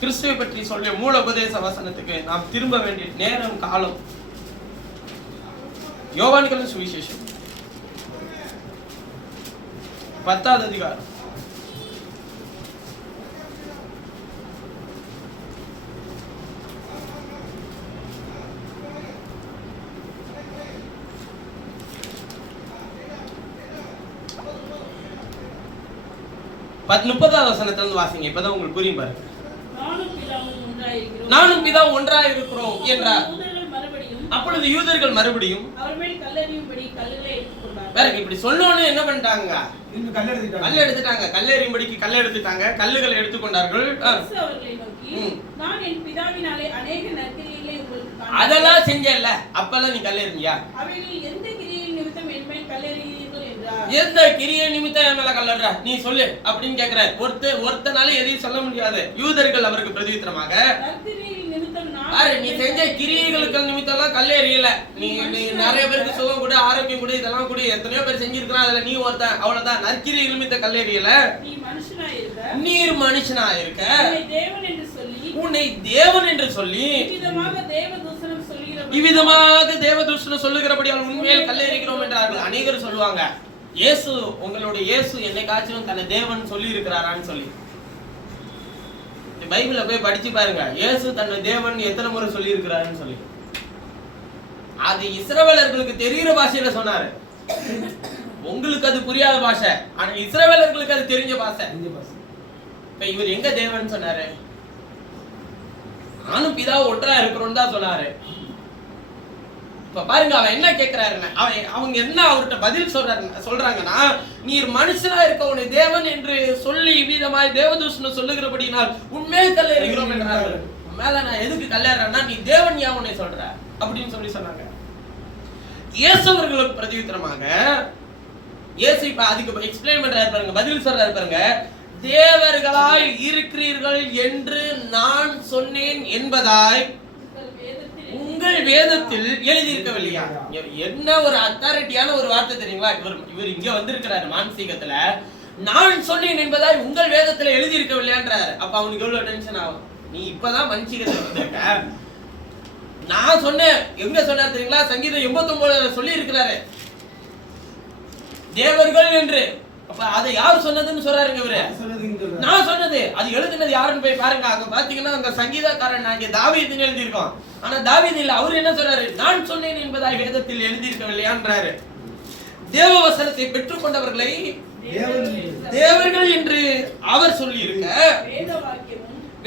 கிறிஸ்துவை பற்றி சொல்லிய மூல உபதேச வசனத்துக்கு நாம் திரும்ப வேண்டிய நேரம் காலம். யோவான் சுவிசேஷம் 10வது அதிகாரம். முப்பதாவது வசனத்திலிருந்து வாசிங்க, இப்பதான் உங்களுக்கு புரியும் பாருங்க. நானும் பிதாவும் ஒன்றாய் இருக்கிறோம் என்றார். அப்பொழுது யூதர்கள் மறுபடியும் இப்படி சொன்னோன்னு என்ன பண்ணிட்டாங்க? கல் எடுத்துட்டாங்க. கல்லெறியும்படிக்கு கல் எடுத்துட்டாங்க. கல்லுகளை எடுத்துக்கொண்டார்கள். அதெல்லாம் செஞ்சல. அப்பெல்லாம் நீ கல் எறிஞ்சியா? எந்த கிரியை நிமித்தம் என் மேல கல்லற நீ சொல்லு அப்படின்னு கேக்குறாரு. ஒருத்தனால எதையும் சொல்ல முடியாது. யூதர்கள் அவருக்கு பிரதியுத்தரமாக, நீ செஞ்ச கிரியைகளுக்கு நிமித்தம் எல்லாம் கல்லேறியல, நீ நிறைய பேருக்கு சுகம் கூட ஆரோக்கியம் கூட இதெல்லாம் கூட எத்தனையோ பேர் செஞ்சிருக்கிறான், அதுல நீ ஒருத்தன், அவ்வளவுதான். நற்கிரியை நிமித்தம் கல்லேறியல, நீர் மனுஷனா இருக்க, உன்னை தேவன் என்று சொல்லி இவ்விதமாக தேவதூஷணம் சொல்லுகிறபடியால் உண்மையில் கல்லேறிகிறோம் என்றார்கள். அநேகர் சொல்லுவாங்க, இயேசு உங்களுடைய இயேசு என்னைக்காச்சும் தன்னை தேவன் சொல்லி இருக்கிறாரான்னு சொல்லி. பைபிள போய் படிச்சு பாருங்க, இயேசு தன்னை தேவன் எத்தனை முறை சொல்லி இருக்கிறாருன்னு சொல்லி. அது இஸ்ரவேலர்களுக்கு தெரிகிற பாஷையில சொன்னாரு. உங்களுக்கு அது புரியாத பாஷை, ஆனா இஸ்ரவேலர்களுக்கு அது தெரிஞ்ச பாஷை. இப்ப இவர் எங்க தேவன் சொன்னாரு? நானும் பிதா ஒன்றா இருக்கிறோம் தான் சொன்னாரு. இப்ப பாருங்க, அவன் என்ன கேட்கிறாருன்னு, அவங்க என்ன அவர்கிட்ட பதில் சொல்றாங்கன்னா, நீர் மனுஷனா இருக்க உன்னை தேவன் என்று சொல்லி விதமாய் தேவதூஷணம் சொல்லுகிறபடினால் உண்மையை கல்லேறுகிறோம் என்றார்கள். மேல நான் எதுக்கு கல்லேறேன்னா, நீ தேவன் யா உன்னை சொல்ற அப்படின்னு சொல்லி சொன்னாங்க. இயேசு அவர்களுக்கு பிரதியுத்தரமாக இயேசு இப்ப அதுக்கு எக்ஸ்பிளைன் பண்றாரு பாருங்க, பதில் சொல்றாரு பாருங்க. தேவர்களாய் இருக்கிறீர்கள் என்று நான் சொன்னேன் என்பதாய் உங்கள் வேதத்தில் எழுதியிருக்கவில்லையா? என்ன ஒரு அத்தாரிட்டியான ஒரு வார்த்தை தெரியுங்களா? இவர் இங்க வந்திருக்கிறாரு மானசீகத்துல, நான் சொன்னேன் என்பதாய் உங்கள் வேதத்துல எழுதியிருக்கவில்லையான்றாரு. அப்ப அவனுக்கு எவ்வளவு டென்ஷன் ஆகும். நீ இப்பதான் மனுஷீகத்துல வந்திருக்க, நான் சொன்னேன். எங்க சொன்னார் தெரியுங்களா? சங்கீதம் 89 சொல்லி இருக்கிறாரு தேவர்கள் என்று. அப்ப அதை யார் சொன்னதுன்னு சொல்றாருங்க இவரு. நான் சொன்னது, அது எழுதினது யாருன்னு போய் பாருங்க. அங்க பாத்தீங்கன்னா அங்க சங்கீதக்காரன் நாங்க தாவீதுன்னு எழுதியிருக்கோம், ஆனா தாவீது இல்ல. அவரு என்ன சொல்றாரு? நான் சொன்னேன் என்பதாய் வேதத்தில் எழுதியிருக்கவில்லையான்றாரு. தேவ வசனத்தை பெற்றுக் கொண்டவர்களை தேவர்கள் என்று அவர் சொல்லி இருக்க,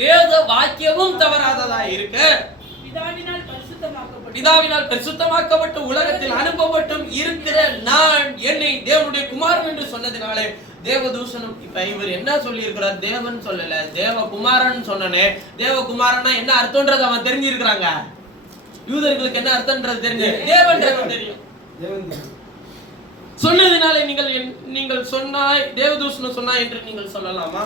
வேத வாக்கியமும் தவறாததா இருக்க, பிதாவினால் பரிசுத்தமாக்கப்பட்டு உலகத்தில் அனுப்பப்பட்டும் இருக்கிற நான் என்னை தேவனுடைய குமாரன் என்று சொன்னதினாலே தேவதூஷணம். இப்ப இவர் என்ன சொல்லி இருக்கிறார்? தேவன் சொல்லல, தேவகுமாரன் சொன்னனே. தேவகுமாரன்னா என்ன அர்த்தம்ன்றது அவன் தெரிஞ்சிருக்கிறாங்க. யூதர்களுக்கு என்ன அர்த்தம்ன்றது தெரிஞ்சு, தேவன் தெரியும். சொன்னதினாலே நீங்கள் சொன்னாய் தேவதூஷணம் சொன்னாய் என்று நீங்கள் சொல்லலாமா?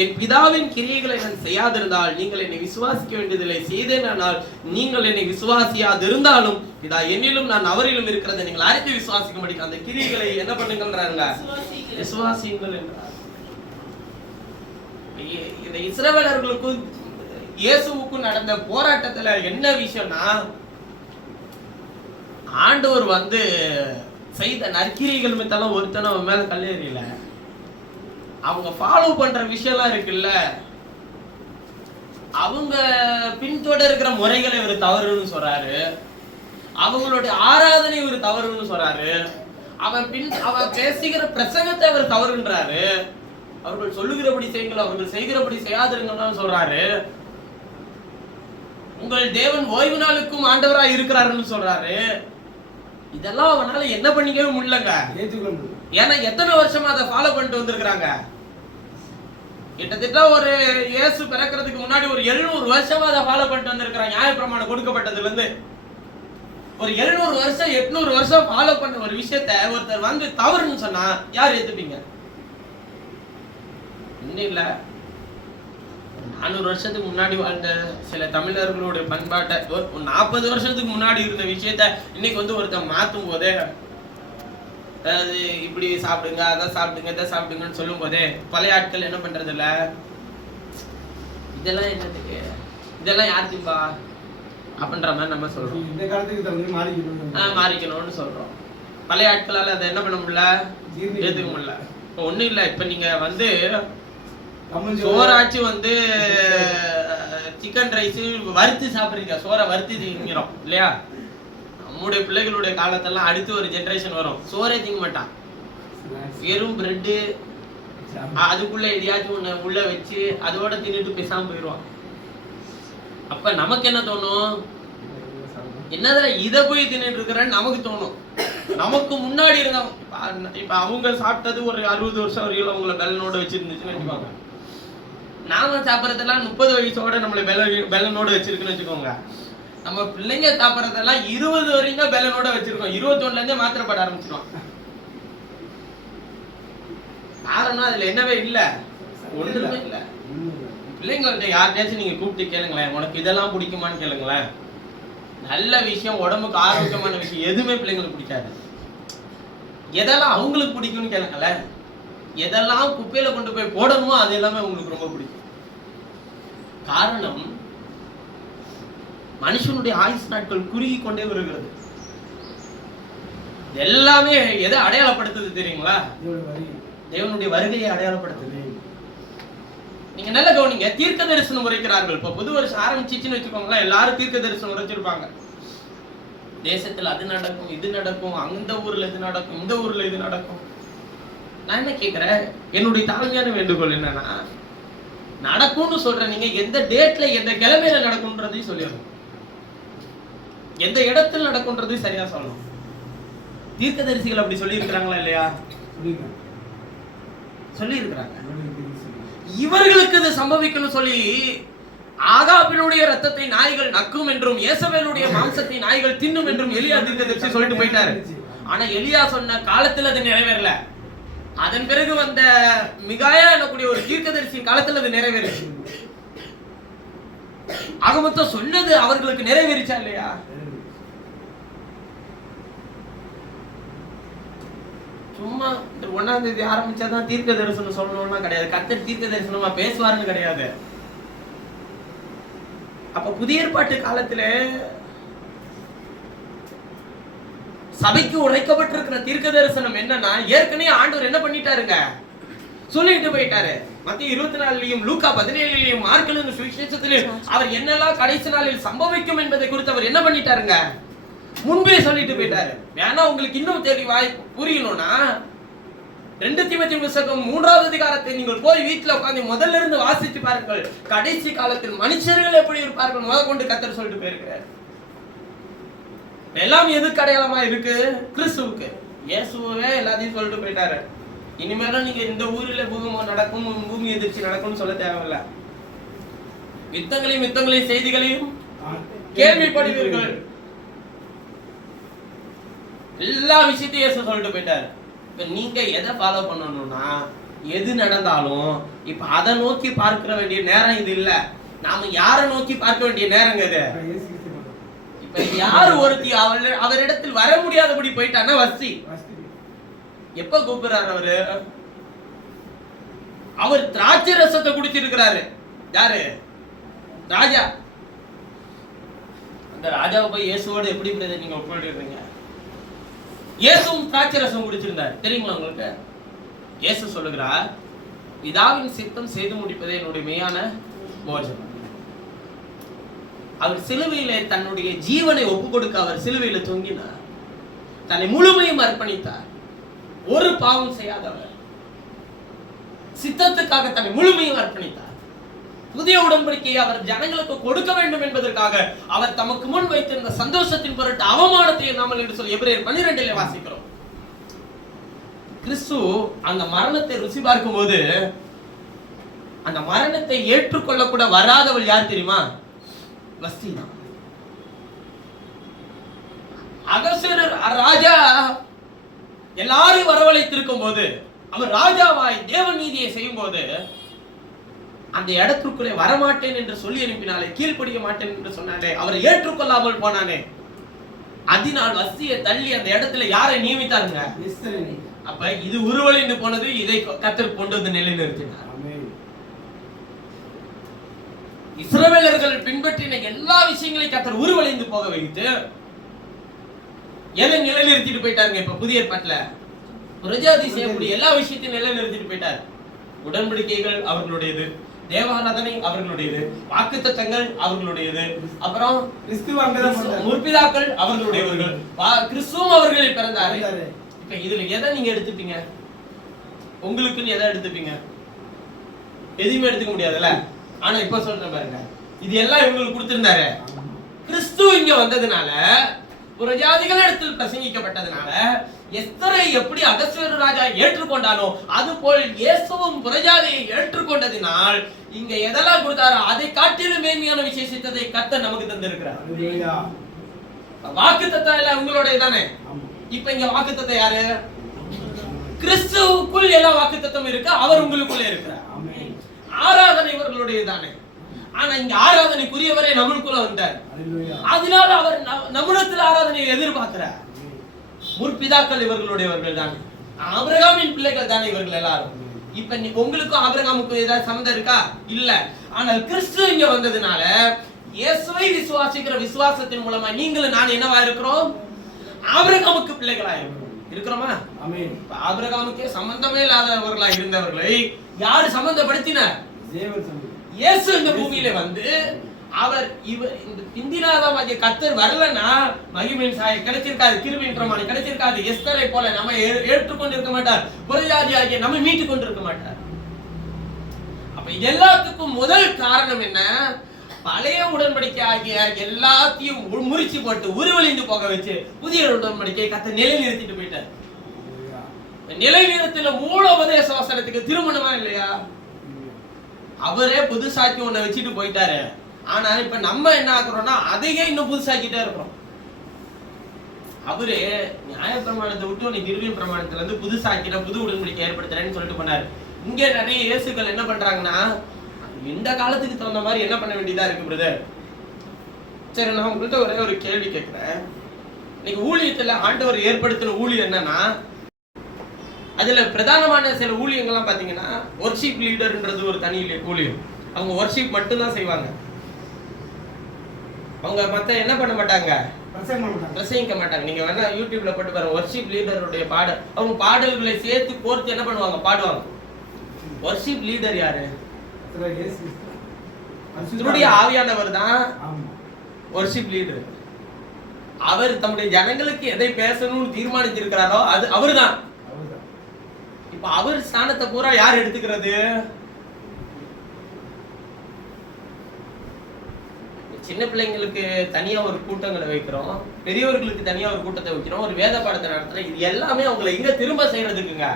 என் பிதாவின் கிரியைகளை நான் செய்யாதிருந்தால் நீங்கள் என்னை விசுவாசிக்க வேண்டியதில்லை. செய்தேனால் நீங்கள் என்னை விசுவாசியாதிருந்தாலும் பிதா என்னிலும் நான் அவரிலும் இருக்கிறதை நீங்கள் அறிந்து விசுவாசிக்கும்படி அந்த கிரியைகளை என்ன பண்ணுங்கள்ன்றாங்க, விசுவாசியுங்கள் என்றார். இந்த இஸ்ரவேலர்களுக்கும் இயேசுவுக்கும் நடந்த போராட்டத்துல என்ன விஷயம்னா, ஆண்டவர் வந்து செய்த நற்கிரிகள் மீதெல்லாம் ஒருத்தன அவன் மேல கல்லேறியல. அவங்க ஃபாலோ பண்ற விஷயம்லாம் இருக்குல்ல, அவங்க பின்தொடர்கிற முறைகளை இவர் தவறுன்னு சொல்றாரு. அவங்களுடைய ஆராதனை இவர் தவறுன்னு சொல்றாரு. அவன் பேசுகிற பிரசங்கத்தை அவர் தவறுன்றாரு. அவர்கள் சொல்லுகிறபடி செய்யுங்கள், அவர்கள் செய்கிறபடி செய்யாதிருங்கன்னு சொல்றாரு. உங்கள் தேவன் ஓய்வு நாளுக்கும் ஆண்டவராக இருக்கிறாருன்னு சொல்றாரு. இதெல்லாம் அவனால என்ன பண்ணிக்கவே முடியலங்க. ஏன்னா எத்தனை வருஷமா அதை ஃபாலோ பண்ணிட்டு வந்திருக்கிறாங்க. கிட்டத்தட்ட ஒரு இயேசு பிறக்கிறதுக்கு முன்னாடி ஒரு 700 வருஷமா அதை ஃபாலோ பண்ணிட்டு வந்திருக்கிறாங்க. நியாயப்பிரமாணம் கொடுக்கப்பட்டதுல இருந்து ஒரு 700 வருஷம் 800 வருஷம் ஃபாலோ பண்ண ஒரு விஷயத்த ஒருத்தர் வந்து தவறுன்னு சொன்னா யார் ஏத்துப்பீங்க? இன்னும் இல்ல 400 வருஷத்துக்கு முன்னாடி வாழ்ந்த சில தமிழர்களுடைய பண்பாட்டை 40 வருஷத்துக்கு முன்னாடி இருந்த விஷயத்த இன்னைக்கு வந்து ஒருத்தர் மாத்தும் போதே, அதாவது இப்படி சாப்பிடுங்க அதை சாப்பிடுங்க இதை சாப்பிடுங்கன்னு சொல்லும் போதே பழைய ஆட்கள் என்ன பண்றது இல்ல, இதெல்லாம் என்னதுக்கு, இதெல்லாம் யார் திம்பா அப்படின்ற மாதிரி நம்ம சொல்றோம். இந்த காலத்துக்கு தகுந்த மாறிக்கணும்னு சொல்றோம். பழைய ஆட்களால அதை என்ன பண்ண முடியல, ஏத்துக்க முடியல. இப்போ ஒண்ணும் இல்லை, இப்ப நீங்க வந்து சோறாச்சு வந்து சிக்கன் ரைஸ் வறுத்து சாப்பிடுறீங்க, சோறை வறுத்து திங்கிறோம் இல்லையா? நம்முடைய பிள்ளைகளுடைய காலத்தெல்லாம் அடுத்து ஒரு ஜெனரேஷன் வரும், சோறே திங்க மாட்டான், வெறும் பிரெட்டு அதுக்குள்ள எதையாச்சும் ஒண்ணு உள்ள வச்சு அதோட தின்னுட்டு பேசாம போயிடுவான். அப்ப நமக்கு என்ன தோணும், என்னதுல இதை போய் தின்னுட்டு இருக்கிறேன்னு நமக்கு தோணும். நமக்கு முன்னாடி இருந்தவங்க இப்ப அவங்க சாப்பிட்டது ஒரு 60 வருஷம் வரைக்கும் அவங்கள பெலனோட வச்சிருந்துச்சுன்னு வச்சுக்கோங்க. நாம சாப்பிட்றதெல்லாம் 30 வயசோட நம்மள பெலனோட வச்சிருக்குன்னு வச்சுக்கோங்க. நம்ம பிள்ளைங்க சாப்பிட்றதெல்லாம் 20 வரைக்கும் பெலனோட வச்சிருக்கோம், 21ல இருந்தே மாத்திரப்பட ஆரம்பிச்சிருவோம். காரணம் அதுல என்னவே இல்ல, ஒண்ணுமே இல்ல. பிள்ளைங்கள்ட்ட யார்கிட்டயாச்சும் நீங்க கூப்பிட்டு கேளுங்களேன், உனக்கு இதெல்லாம் பிடிக்குமான்னு கேளுங்களேன். நல்ல விஷயம், உடம்புக்கு ஆரோக்கியமான விஷயம் எதுவுமே பிள்ளைங்களுக்கு பிடிக்காது. எதெல்லாம் அவங்களுக்கு பிடிக்கும்னு கேளுங்களேன். எதெல்லாம் குப்பையில கொண்டு போய் போடணுமோ அது எல்லாமே உங்களுக்கு ரொம்ப பிடிக்கும். காரணம், மனுஷனுடைய ஆயுசு நாட்கள் குறுகி கொண்டே வருகிறது. எல்லாமே எதை அடையாளப்படுத்துது தெரியுங்களா? தேவனுடைய வருகையை அடையாளப்படுத்துது. நீங்க நல்ல கவனிங்க, தீர்க்க தரிசனம் உரைக்கிறார்கள். இப்ப புது வருஷம் ஆரம்பிச்சிச்சுன்னு வச்சுக்கோங்களேன், எல்லாரும் தீர்க்க தரிசனம் உரைச்சிருப்பாங்க. தேசத்துல அது நடக்கும், இது நடக்கும், அந்த ஊர்ல இது நடக்கும், இந்த ஊர்ல இது நடக்கும். நான் என்ன கேட்கிறேன், என்னுடைய தாழ்மையான வேண்டுகோள் என்னன்னா, நடக்கும்னு சொல்றேன், நீங்க எந்த டேட்ல எந்த கிழமையில நடக்கும்ன்றதையும் சொல்லிடணும், எந்த இடத்துல நடக்கும்ன்றதையும் சரியா சொல்லணும். தீர்க்கதரிசிகள் அப்படி சொல்லி இருக்கிறாங்களா இல்லையா? சொல்லி இருக்கிறாங்க. இவர்களுக்கு இது சம்பவிக்கணும் சொல்லி ஆகாபினுடைய ரத்தத்தை நாய்கள் நக்கும் என்றும் இயேசவேலுடைய மாம்சத்தை நாய்கள் தின்னும் என்றும் எலியா தீர்க்கதரிசி சொல்லிட்டு போயிட்டாரு. ஆனா எலியா சொன்ன காலத்துல அது நிறைவேறல. அதன் பிறகு வந்த மிகாயா என்னக்கூடிய ஒரு தீர்க்கதரிசி காலத்துல அது நிறைவேறுச்சு. ஆக மொத்தம் சொன்னது அவர்களுக்கு நிறைவேறிச்சா இல்லையா? சும்மா இந்த 1ஆம் தேதி ஆரம்பிச்சாதான் தீர்க்க தரிசனம் சொல்லணும்னா கிடையாது, கர்த்தர் தீர்க்க தரிசனமா பேசுவாருன்னு கிடையாது. அப்ப புதிய ஏற்பாட்டு காலத்துல சபைக்கு உரைக்கப்பட்டிருக்கிற தீர்க்க தரிசனம் என்னன்னா, ஏற்கனவே ஆண்டவர் என்ன பண்ணிட்டாருங்க, சொல்லிட்டு போயிட்டாரு. மத்திய 24லயும் லூக்கா 17லயும் மார்க் சுவிசேஷத்திலும் அவர் என்னெல்லாம் கடைசி நாளில் சம்பவிக்கும் என்பதை குறித்து அவர் என்ன பண்ணிட்டாருங்க, முன்பே சொல்லிட்டு போயிட்டாரு. வேணா உங்களுக்கு இன்னும் தெளிவாய் புரியணும்னா 2 தீமோத்தேயு புத்தகம் 3ஆவது அதிகாரத்தை நீங்கள் போய் வீட்டுல உட்கார்ந்து முதல்ல இருந்து வாசிச்சு பாருங்கள். கடைசி காலத்தில் மனுஷர்கள் எப்படி இருப்பார்கள் முதற்கொண்டு கர்த்தர் சொல்லிட்டு போயிருக்கிறார். எல்லாம் எதுக்கு அடையாளமா இருக்கு? கிறிஸ்துவுக்கு. இயேசுவே எல்லாத்தையும் சொல்லிட்டு போயிட்டாரு. இனிமேலும் நீங்க இந்த ஊரில் பூகம்பம் நடக்கும், பூமி எதிர்ச்சி நடக்கும்னு சொல்ல தேவையில்லை. யுத்தங்களையும் செய்திகளையும் கேள்விப்படுவீர்கள். எல்லா விஷயத்தையும் இயேசு சொல்லிட்டு போயிட்டாரு. இப்ப நீங்க எதை ஃபாலோ பண்ணணும்னா, எது நடந்தாலும் இப்ப அதை நோக்கி பார்க்க வேண்டிய நேரம் இது இல்ல. நாம யாரை நோக்கி பார்க்க வேண்டிய நேரங்க இது. இப்ப யாரு ஒருத்தி அவரிடத்தில் வர முடியாதபடி போயிட்டான்னா வஸ்தி. எப்ப கூப்பிடுறாரு அவரு? அவர் திராட்சை ரசத்தை குடிச்சிருக்கிறாரு. யாரு? ராஜா. அந்த ராஜாவை போய் இயேசுவோடு எப்படி நீங்க ஒப்பிடுறீங்க? இயேசுவும் திராட்சை ரசம் குடிச்சிருந்தார் தெரியுங்களா உங்களுக்கு? இயேசு சொல்லுகிறார், பிதாவின் சித்தம் செய்து முடிப்பதே என்னுடைய மெய்யான போஜனம். அவர் சிலுவையிலே தன்னுடைய ஜீவனை ஒப்பு கொடுக்க அவர் சிலுவையில தொங்கினார். தன்னை முழுமையும் அர்ப்பணித்தார். ஒரு பாவம் செய்யாதவர் சித்தத்துக்காக தன்னை முழுமையும் அர்ப்பணித்தார். புதிய உடன்படிக்கையை அவர் ஜனங்களுக்கு கொடுக்க வேண்டும் என்பதற்காக அவர் தமக்கு முன் வைத்திருந்த சந்தோஷத்தின் பொருட்டு அவமானத்தை நாமல் என்று சொல்லி எபிரேயர் 12 வாசிக்கிறோம். கிறிஸ்து அந்த மரணத்தை ருசி பார்க்கும் போது அந்த மரணத்தை ஏற்றுக்கொள்ள கூட வராதவள் யார் தெரியுமா? வஸ்தி தான். அகஸ்வேரு ராஜா எல்லாரையும் வரவழைத்திருக்கும் போது, அவர் ராஜாவாய் தேவ நீதியை செய்யும் போது, அந்த இடத்திற்குள்ளே வரமாட்டேன் என்று சொல்லி அனுப்பினாலே, கீழ்ப்படிய மாட்டேன் என்று சொன்னாலே, அவரை ஏற்றுக்கொள்ளாமல் போனானே, அதனால் வஸ்தியை தள்ளி அந்த இடத்துல யாரை நியமித்தாருங்க? அப்ப இது உருவழிந்து போனது. இதை கர்த்தர் கொண்டு வந்து நிலைநிறுத்தினார். இஸ்ரவேலர்கள் பின்பற்றின எல்லா விஷயங்களையும் கர்த்தர் உருவழிந்து போக வைத்து எதை நிலைநிறுத்திட்டு போயிட்டாருங்க? இப்ப புதிய ஏற்பாட்டுல பிரஜாதி செய்யக்கூடிய எல்லா விஷயத்தையும் நிலைநிறுத்திட்டு போயிட்டார். உடன்படிக்கைகள் அவர்களுடையது, தேவாராதனை அவர்களுடையது, வாக்குத்தத்தங்கள் அவர்களுடையது, அப்புறம் முற்பிதாக்கள் அவர்களுடையவர்கள், கிறிஸ்துவும் அவர்களில் பிறந்தாரு. இப்ப இதுல எதை நீங்க எடுத்துப்பீங்க? உங்களுக்குன்னு எதை எடுத்துப்பீங்க? எதுவுமே எடுத்துக்க முடியாதுல்ல. ஆனா இப்ப சொல்றேன் பாருங்க, இது எல்லாம் இவங்களுக்கு கொடுத்திருந்தாரு. கிறிஸ்து இங்க வந்ததுனால, புறஜாதிகள் இடத்தில் பிரசங்கிக்கப்பட்டதுனால, எஸ்தரை எப்படி அகஸ்வேரு ராஜா ஏற்றுக்கொண்டானோ அது போல் இயேசுவும் புறஜாதியை ஏற்றுக்கொண்டதினால் இங்க எதெல்லாம் கொடுத்தாரோ அதை காட்டிலும் மேன்மையான விசேஷத்தை கர்த்தர் நமக்கு தந்திருக்கிறார். வாக்குத்தத்தம் எல்லாம் உங்களுடைய தானே. இப்ப இங்க வாக்குத்தத்தம் யாரு? கிறிஸ்துவுக்குள் எல்லா வாக்குத்தத்தம் இருக்கு, அவர் உங்களுக்குள்ளே இருக்கிறார். ஆராதனை இவர்களுடைய தானே. ஆனா இங்க ஆராதனைக்குரியவரே நம்மளுக்குள்ள வந்தார். அதனால அவர் நம்மிடத்தில் ஆராதனையை எதிர்பார்க்கிறார். முற்பிதாக்கள் இவர்களுடையவர்கள் தானே, ஆபிரகாமின் பிள்ளைகள் தானே இவர்கள் எல்லாரும். இப்ப உங்களுக்கும் ஆபிரகாமுக்கும் ஏதாவது சம்மந்தம் இருக்கா? இல்ல. ஆனால் கிறிஸ்து இங்க வந்ததுனால இயேசுவை விசுவாசிக்கிற விசுவாசத்தின் மூலமா நீங்களும் நான் என்னவா இருக்கிறோம்? ஆபிரகாமுக்கு பிள்ளைகளா இருக்கிறோமா? ஆபிரகாமுக்கே சம்பந்தமே இல்லாதவர்களா இருந்தவர்களை யாரு சம்பந்தப்படுத்தினார்? இயேசு இந்த பூமியில வந்து அவர் இந்த பிந்தினாதாம் கர்த்தர் வரலன்னா மகிமையின் சாயை கிடைச்சிருக்காது, கிருபையின் பிரமாணம் கிடைச்சிருக்காது. எஸ்தரை போல நம்ம ஏற்றுக்கொண்டிருக்க மாட்டார், புறஜாதி ஆகிய நம்ம மீட்டுக் கொண்டிருக்க மாட்டார். அப்ப எல்லாத்துக்கும் முதல் காரணம் என்ன? பழைய உடன்படிக்கை ஆகிய எல்லாத்தையும் முறிச்சு போட்டு உருவழிந்து போக வச்சு புதிய உடன்படிக்கை கர்த்தர் நிலைநிறுத்திட்டு போயிட்டார். நிலைநிறுத்தின மூல உபதேச வசனத்துக்கு திருமணமா இல்லையா? அவரே புதுசாக்கி ஒன்ன வச்சுட்டு போயிட்டாரு. ஆனா இப்ப நம்ம என்ன ஆக்குறோம்னா அதையே இன்னும் புதுசாக்கிட்டே இருக்கிறோம். அவரு நியாய பிரமாணத்தை விட்டு உனக்கு கிருபையின் பிரமாணத்துல இருந்து புதுசாக்கின புது உடன்படிக்கை ஏற்படுத்துறேன்னு சொல்லிட்டு போனாரு. இங்க நிறைய இயேசுக்கள் என்ன பண்றாங்கன்னா இந்த காலத்துக்கு தகுந்த மாதிரி என்ன பண்ண வேண்டியதா இருக்கு பிரதர். சரி, நான் உங்கள்கிட்ட ஒரே ஒரு கேள்வி கேட்கிறேன். இன்னைக்கு ஊழியத்துல ஆண்டவர் ஏற்படுத்தின ஊழியம் என்னன்னா, அதுல பிரதானமான சில ஊழியங்கள்லாம் பாத்தீங்கன்னா வொர்ஷிப் லீடர்ன்றது ஒரு தனி ஊழியம். அவங்க வொர்ஷிப் மட்டும்தான் செய்வாங்க. அவங்க மத்த என்ன பண்ண மாட்டாங்க, பிரசங்கிக்க மாட்டாங்க. நீங்க வேணா யூடியூப்ல போட்டு பாருங்க, வொர்ஷிப் லீடருடைய பாடல். அவங்க பாடல்களை சேர்த்து கோர்த்து என்ன பண்ணுவாங்க, பாடுவாங்க. வொர்ஷிப் லீடர் யாரு? ஆவியானவர் தான் வொர்ஷிப் லீடர். அவர் தம்முடைய ஜனங்களுக்கு எதை பேசணும்னு தீர்மானிச்சிருக்கிறாரோ அது அவர்தான். இப்ப அவர் ஸ்தானத்தை பூரா யார் எடுத்துக்கிறது? சின்ன பிள்ளைங்களுக்கு தனியா ஒரு கூட்டங்களை வைக்கிறோம், பெரியவர்களுக்கு தனியா ஒரு கூட்டத்தை வைக்கிறோம், ஒரு வேத பாடத்தை நடத்துறோம். இது எல்லாமே அவங்களை இங்க திரும்ப செய்யறதுக்குங்க,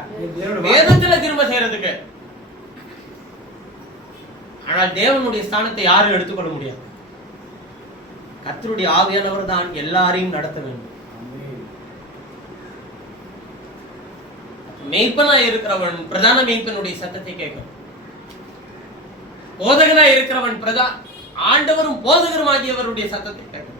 வேதத்துல திரும்ப செய்யறதுக்கு. ஆனால் தேவனுடைய ஸ்தானத்தை யாரும் எடுத்துக்கொள்ள முடியாது. கர்த்தருடைய ஆவியானவர் தான் எல்லாரையும் நடத்த வேண்டும். மெய்ப்பனா இருக்கிறவன் பிரதான மெய்ப்பனுடைய சத்தத்தை கேட்கும். போதகனா இருக்கிறவன் ஆண்டவரும் போதகரும் ஆகியவருடைய சத்தத்தை கேட்கும்.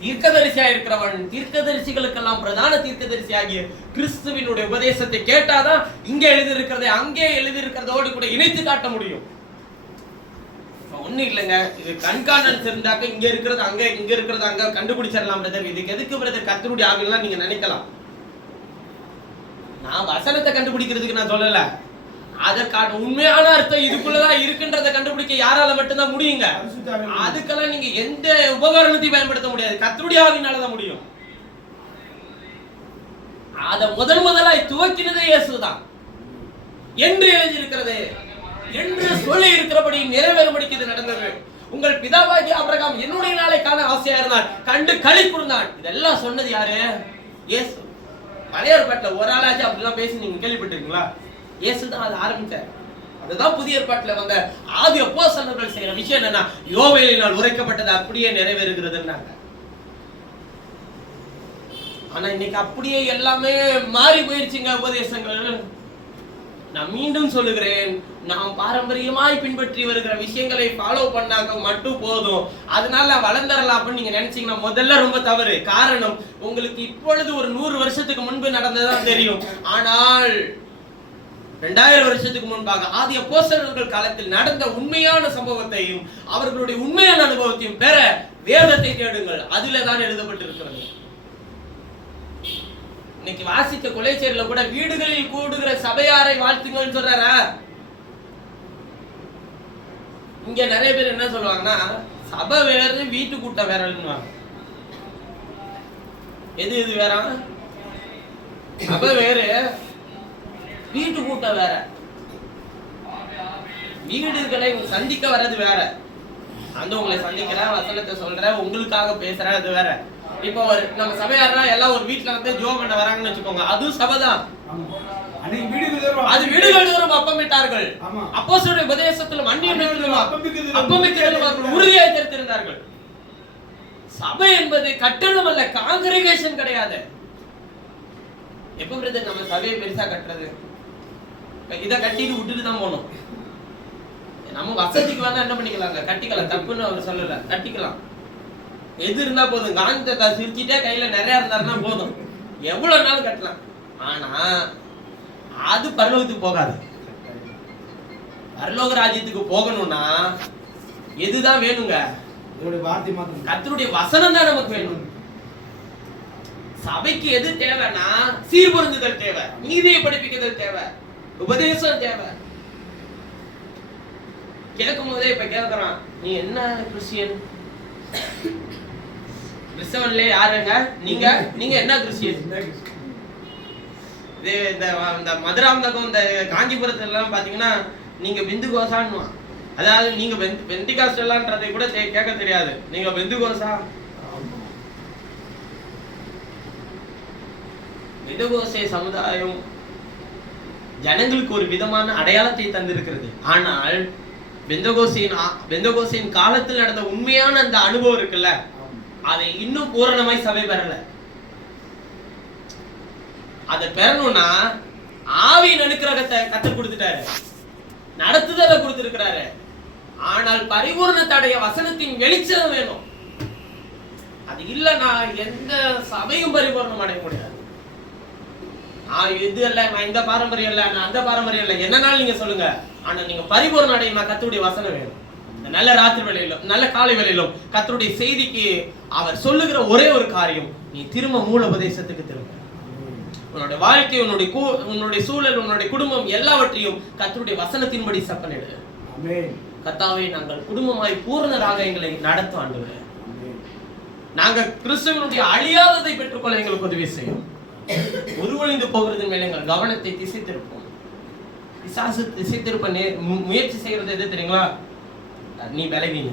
தீர்க்கதரிசியா இருக்கிறவன் தீர்க்கதரிசிகளுக்கெல்லாம் பிரதான தீர்க்கதரிசி ஆகிய கிறிஸ்துவினுடைய உபதேசத்தை கேட்டாதான் இங்க எழுதியிருக்கிறதை அங்கே எழுதியிருக்கிறதோடு கூட இணைத்து காட்ட முடியும். ஒண்ணு இல்லைங்க, இது கண்காணல் இருந்தாக்க இங்க இருக்கிறது அங்க, இங்க இருக்கிறது அங்க கண்டுபிடிச்சிடலாம் பிரதர். இதுக்கு எதுக்கு பிரதர் கர்த்தருடைய ஆவியெல்லாம் நீங்க நினைக்கலாம். நான் வசனத்தை கண்டுபிடிக்கிறதுக்கு நான் சொல்லல, அதற்கான உண்மையான அர்த்தம் இதுக்குள்ளதான் இருக்குன்றத கண்டுபிடிக்க யாரால மட்டும்தான் முடியுங்க. அதுக்கெல்லாம் நீங்க எந்த உபகரணத்தையும் பயன்படுத்த முடியாது, கர்த்தருடைய ஆவியினாலதான் முடியும். அத முதலாய் துவக்கினதே இயேசுதான் என்று எழுதியிருக்கிறது, என்று சொல்லி இருக்கிறபடி நிறைவேறும்படிக்கு இது நடந்தது. உங்கள் பிதாவாகிய ஆபிரகாம் என்னுடைய நாளை காண ஆசையா இருந்தான், கண்டு களி கூர்ந்தான். இதெல்லாம் சொன்னது யாரு? இயேசு. பழைய ஏற்பாட்டுல ஒரு ஆளாச்சு அப்படிலாம் பேசி நீங்க கேள்விப்பட்டிருக்கீங்களா? இயேசு தான் அதை ஆரம்பிச்சார். அதுதான் புதிய ஏற்பாட்டுல வந்த ஆதி அப்போஸ்தலர்கள் செய்யற விஷயம் என்னன்னா, யோவேலினால் உரைக்கப்பட்டது அப்படியே நிறைவேறுகிறதுன்னாங்க. ஆனா இன்னைக்கு அப்படியே எல்லாமே மாறி போயிருச்சுங்க உபதேசங்கள். நான் மீண்டும் சொல்லுகிறேன், நாம் பாரம்பரியமாய் பின்பற்றி வருகிற விஷயங்களை ஃபாலோ பண்ணாக்க மட்டும் போதும், அதனால வளர்ந்துடலாம் அப்படின்னு நீங்க நினைச்சீங்கன்னா முதல்ல ரொம்ப தவறு. காரணம், உங்களுக்கு இப்பொழுது ஒரு 100 வருஷத்துக்கு முன்பு நடந்ததுதான் தெரியும். ஆனால் 2000 வருஷத்துக்கு முன்பாக ஆதி அப்போஸ்தலர்கள் காலத்தில் நடந்த உண்மையான சம்பவத்தையும் அவர்களுடைய உண்மையான அனுபவத்தையும் பெற வேதத்தை தேடுங்கள். அதிலே தான் எழுதப்பட்டிருக்கிறது. இன்னைக்கு வாசிக்க கொலைச்சேரில கூட வீடுகளில் கூடுகிற சபையாரை வாழ்த்துங்கள்னு சொல்றாரா? இங்க நிறைய பேர் என்ன சொல்லுவாங்கன்னா, சபை வேறு வீட்டு கூட்டம் வேறன்னு. எது எது வேற? சபை வேறு வீட்டு கூட்டம் வேற. வீடுகளை சந்திக்க வர்றது வேற. அந்த உங்களை சந்திக்கிறேன், வசனத்தை சொல்றேன், உங்களுக்காக பேசுறேன், அது வேற. இப்போ நம்ம சபையாரா எல்லாம் ஒரு வீட்டுல வந்து ஜோம் பண்ண வராங்கன்னு வச்சுக்கோங்க, அதுவும் சபைதான். அது வீடுகள் தோறும் அப்பமிட்டார்கள். அப்போஸ்தலருடைய உபதேசத்திலும் அந்நியர்களும் அப்பமிக்கிறதும் உறுதியாய் தெரிந்திருந்தார்கள். சபை என்பது கட்டணம் அல்ல, காங்கிரிகேஷன் கிடையாது. எப்ப பிரதர் நம்ம சபையை பெருசா கட்டுறது? இதை கட்டிட்டு விட்டுட்டு தான் போகணும். நம்ம வசதிக்கு வேணா என்ன பண்ணிக்கலாங்க, கட்டிக்கலாம், தப்புன்னு அவர் சொல்லல, கட்டிக்கலாம். எது இருந்தா போதும், காந்தத்தை சிரிச்சுட்டே கையில நிறைய இருந்தாருன்னா போதும், எவ்வளவு நாள் கட்டலாம். ஆனா அது பரலோகத்துக்கு போகாது. பரலோக ராஜ்யத்துக்கு போகணும்னா எதுதான் வேணுங்க? கர்த்தருடைய வசனம் தான் நமக்கு வேணும். சபைக்கு எது தேவைன்னா சீர்பொருந்துதல் தேவை, நீதியை படிப்பிக்குதல் தேவை, உபதேசம் தேவை. கேட்கும் போதே இப்ப கேட்கறான், நீ என்ன கிறிஸ்டியன்? கிறிஸ்தவன்ல யாருங்க நீங்க? நீங்க என்ன கிறிஸ்டியன்? இந்த மதுராந்தகம் இந்த காஞ்சிபுரத்துல எல்லாம் பாத்தீங்கன்னா நீங்க பிந்து கோசான்னு, அதாவது நீங்க பெந்திகாஸ்டல்லான்றதை கூட கேட்க தெரியாது, நீங்க பிந்து கோசா. பெந்தகோஸ்தே சமுதாயம் ஜனங்களுக்கு ஒரு விதமான அடையாளத்தை தந்திருக்கிறது. ஆனால் பெந்தகோஸ்தேயின் காலத்தில் நடந்த உண்மையான அந்த அனுபவம் இருக்குல்ல, அதை இன்னும் பூரணமாய் சபை பெறல. அதை பெறணும்னா ஆவியின் அனுக்கிரகத்தை கற்றுக் கொடுத்துட்டாரு, நடத்துதலை கொடுத்திருக்கிறாரு. ஆனால் பரிபூர்ணத்தடைய வசனத்தின் வெளிச்சம் வேணும். அது இல்லைன்னா எந்த சபையும் பரிபூர்ணம் அடைய முடியாது. இது இல்ல, நான் இந்த பாரம்பரியம் இல்ல, நான் அந்த பாரம்பரியம் இல்ல, என்னன்னாலும் நீங்க சொல்லுங்க. ஆனா நீங்க பரிபூர்ணம் அடையுமா கர்த்தருடைய வசனம் வேணும். நல்ல ராத்திரி வேளையிலும் நல்ல காலை வேளையிலும் கர்த்தருடைய செய்திக்கு அவர் சொல்லுகிற ஒரே ஒரு காரியம், நீ திரும்ப மூல உபதேசத்துக்கு திரும்ப. உன்னுடைய வாழ்க்கை, உன்னுடைய சூழல், உன்னுடைய குடும்பம் எல்லாவற்றையும் கர்த்தருடைய வசனத்தின்படி செப்பனிடு. கர்த்தாவே, நாங்கள் குடும்பமாய் பூரணராக எங்களை நடத்தும் ஆண்டவரே. நாங்க கிறிஸ்துவனுடைய அழியாததை பெற்றுக்கொள்ள எங்களுக்கு உதவி செய்யும். உருவழிந்து போகிறது மேல எங்கள் கவனத்தை திசை திருப்போம். பிசாசு திசை திருப்ப முயற்சி செய்யறது எது தெரியுங்களா? நீ பலவீன,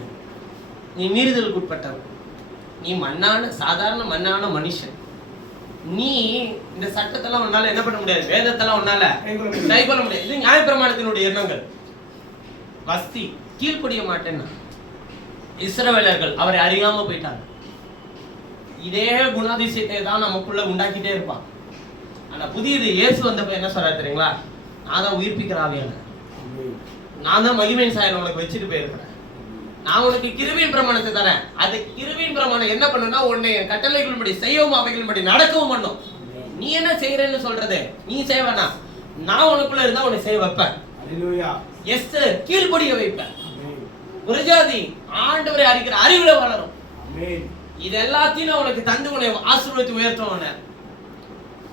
நீ மீறுதலுக்கு உட்பட்டவன், நீ சாதாரண மண்ணான மனுஷன், நீ இந்த சட்டத்தெல்லாம் உன்னால என்ன பண்ண முடியாது, வேதத்தெல்லாம் உன்னால கைகொள்ள முடியாது. இது நியாயப்பிரமாணத்தினுடைய எண்ணங்கள். வஸ்தி கீழ்ப்படிய மாட்டேன்னா இஸ்ரவேலர்கள் அவரை அறியாம போயிட்டாங்க. இதே குணாதிசயத்தை தான் நமக்குள்ள உண்டாக்கிட்டே இருப்பான். ஆனா புதியது இயேசு வந்தப்ப என்ன சொல்றாரு தெரியுங்களா? நான் தான் உயிர்ப்பிக்கிற ஆவியான, நான் தான் மகிமையின் சாயல் உனக்கு வச்சுட்டு போயிருக்கிறேன், நான் உனக்கு கிருபையின் பிரமாணத்தை தரேன். அது கிருபையின் பிரமாணம் என்ன பண்ணுன்னா, உன்னை என் கட்டளைகளின்படி செய்யவும் அவைகளின்படி நடக்கவும் பண்ணும். நீ என்ன செய்யறேன்னு சொல்றது நீ செய்ய வேணாம், நான் உனக்குள்ள இருந்தா உன்னை செய்ய வைப்பேன். எஸ்தர் கீழ்ப்படிய வைப்பேன். ஒரு ஜாதி ஆண்டவரை அறிக்கிற அறிவுல வளரும். இது எல்லாத்தையும் உனக்கு தந்து உன்னை ஆசீர்வதித்து உயர்த்தும்.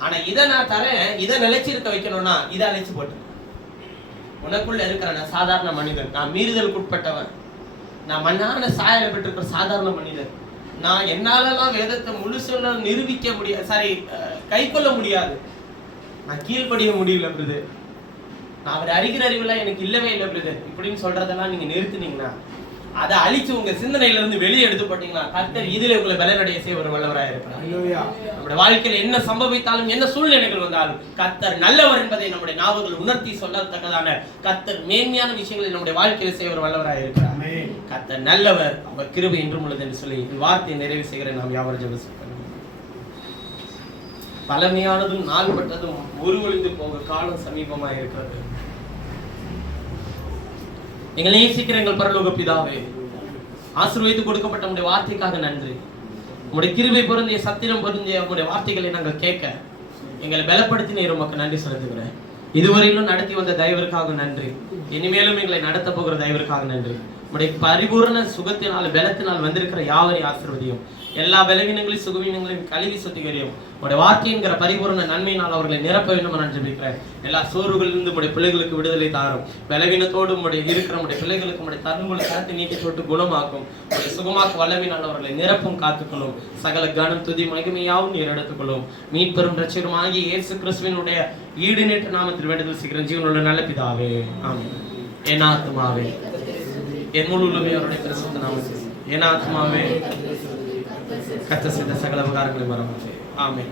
ஆனா இதை நான் தரேன், இதை நிலைச்சிருக்க வைக்கணும்னா இதை அழைச்சு போட்டு, உனக்குள்ள இருக்கிற நான் சாதாரண மனிதன், நான் மீறுதலுக்கு உட்பட்டவன், நான் மண்ணான சாயலை பெற்றிருக்கிற சாதாரண மனிதன், நான் என்னாலலாம் வேதத்தை முழுசுல நிரூபிக்க முடியாது, கை கொள்ள முடியாது, நான் கீழ்ப்படிய முடியல பிரதர், நான் அவர் அறிகிற அறிவுலாம் எனக்கு இல்லவே இல்லை பிரதர் இப்படின்னு சொல்றதெல்லாம் நீங்க நிறுத்தினீங்கன்னா, அதை அழிச்சு உங்க சிந்தனையில இருந்து வெளியே எடுத்து போட்டீங்கன்னா, கர்த்தர் இதிலே உங்களை பலனடைய செய்ய ஒரு வல்லவராக இருக்கிறார். நம்முடைய வாழ்க்கையில என்ன சம்பவித்தாலும், என்ன சூழ்நிலைகள் வந்தாலும் கர்த்தர் நல்லவர் என்பதை நம்முடைய நாவுகள் உணர்த்தி சொல்லத்தக்கதான கர்த்தர் மேன்மையான விஷயங்களை நம்முடைய வாழ்க்கையில செய்ய ஒரு வல்லவராக இருக்கிறார். கர்த்தர் நல்லவர், அவர் கிருபை என்றும் உள்ளது என்று சொல்லி வார்த்தையை நிறைவு செய்கிற நாம் யாவரும் ஜெபம் செய்வோம். பழமையானதும் நாள்பட்டதும் உருவழிந்து போக காலம் சமீபமாக இருக்கிறது. எங்களை நேசிக்கிற எங்கள் பரலோக பிதாவே, ஆசீர்வதித்து கொடுக்கப்பட்ட உம்முடைய வார்த்தைக்காக நன்றி. உம்முடைய கிருபை பொருந்திய சத்தியம் பொருந்திய உம்முடைய வார்த்தைகளை நாங்கள் கேட்க எங்களை பலப்படுத்தினீர், உமக்கு நன்றி செலுத்துகிறேன். இதுவரையிலும் நடத்தி வந்த தயவிற்காக நன்றி. இனிமேலும் எங்களை நடத்த போகிற தயவிற்காக நன்றி. உம்முடைய பரிபூர்ண சுகத்தினால் பலத்தினால் வந்திருக்கிற யாவரையும் ஆசீர்வதியும். எல்லா பலவீனங்களையும் சுகவீனங்களையும் கழுவி சுத்திகரியும். உடைய வார்த்தை என்கிற பரிபூர்ண நன்மையினால் அவர்களை நிரப்ப வேண்டும் நான் ஜெபிக்கிறேன். எல்லா சோர்வுகளிலிருந்து உடைய பிள்ளைகளுக்கு விடுதலை தாரும். பலவீனத்தோடு உடைய இருக்கிற உடைய பிள்ளைகளுக்கு உடைய தருணங்களை கருத்தை நீக்கி தொட்டு குணமாக்கும். உடைய சுகமாக்கு வல்லவினால் அவர்களை நிரப்பும் காத்துக்கொள்ளும். சகல கனம் துதி மகிமையாவும் நீர் எடுத்துக்கொள்ளும். மீட்பெரும் ரட்சகரும் ஆகிய இயேசு கிறிஸ்துவினுடைய ஈடுநேற்ற நாமத்தில் வேண்டுதல் செய்கிறேன் ஜீவனுள்ள நல்ல பிதாவே, ஆமென். என் ஆத்துமாவே என் முழு உள்ளமே அவருடைய பரிசுத்த நாமத்தில், என் ஆத்துமாவே கர்த்தர் செய்த சகல உபகாரங்களை மறவாதே. ஆமென்.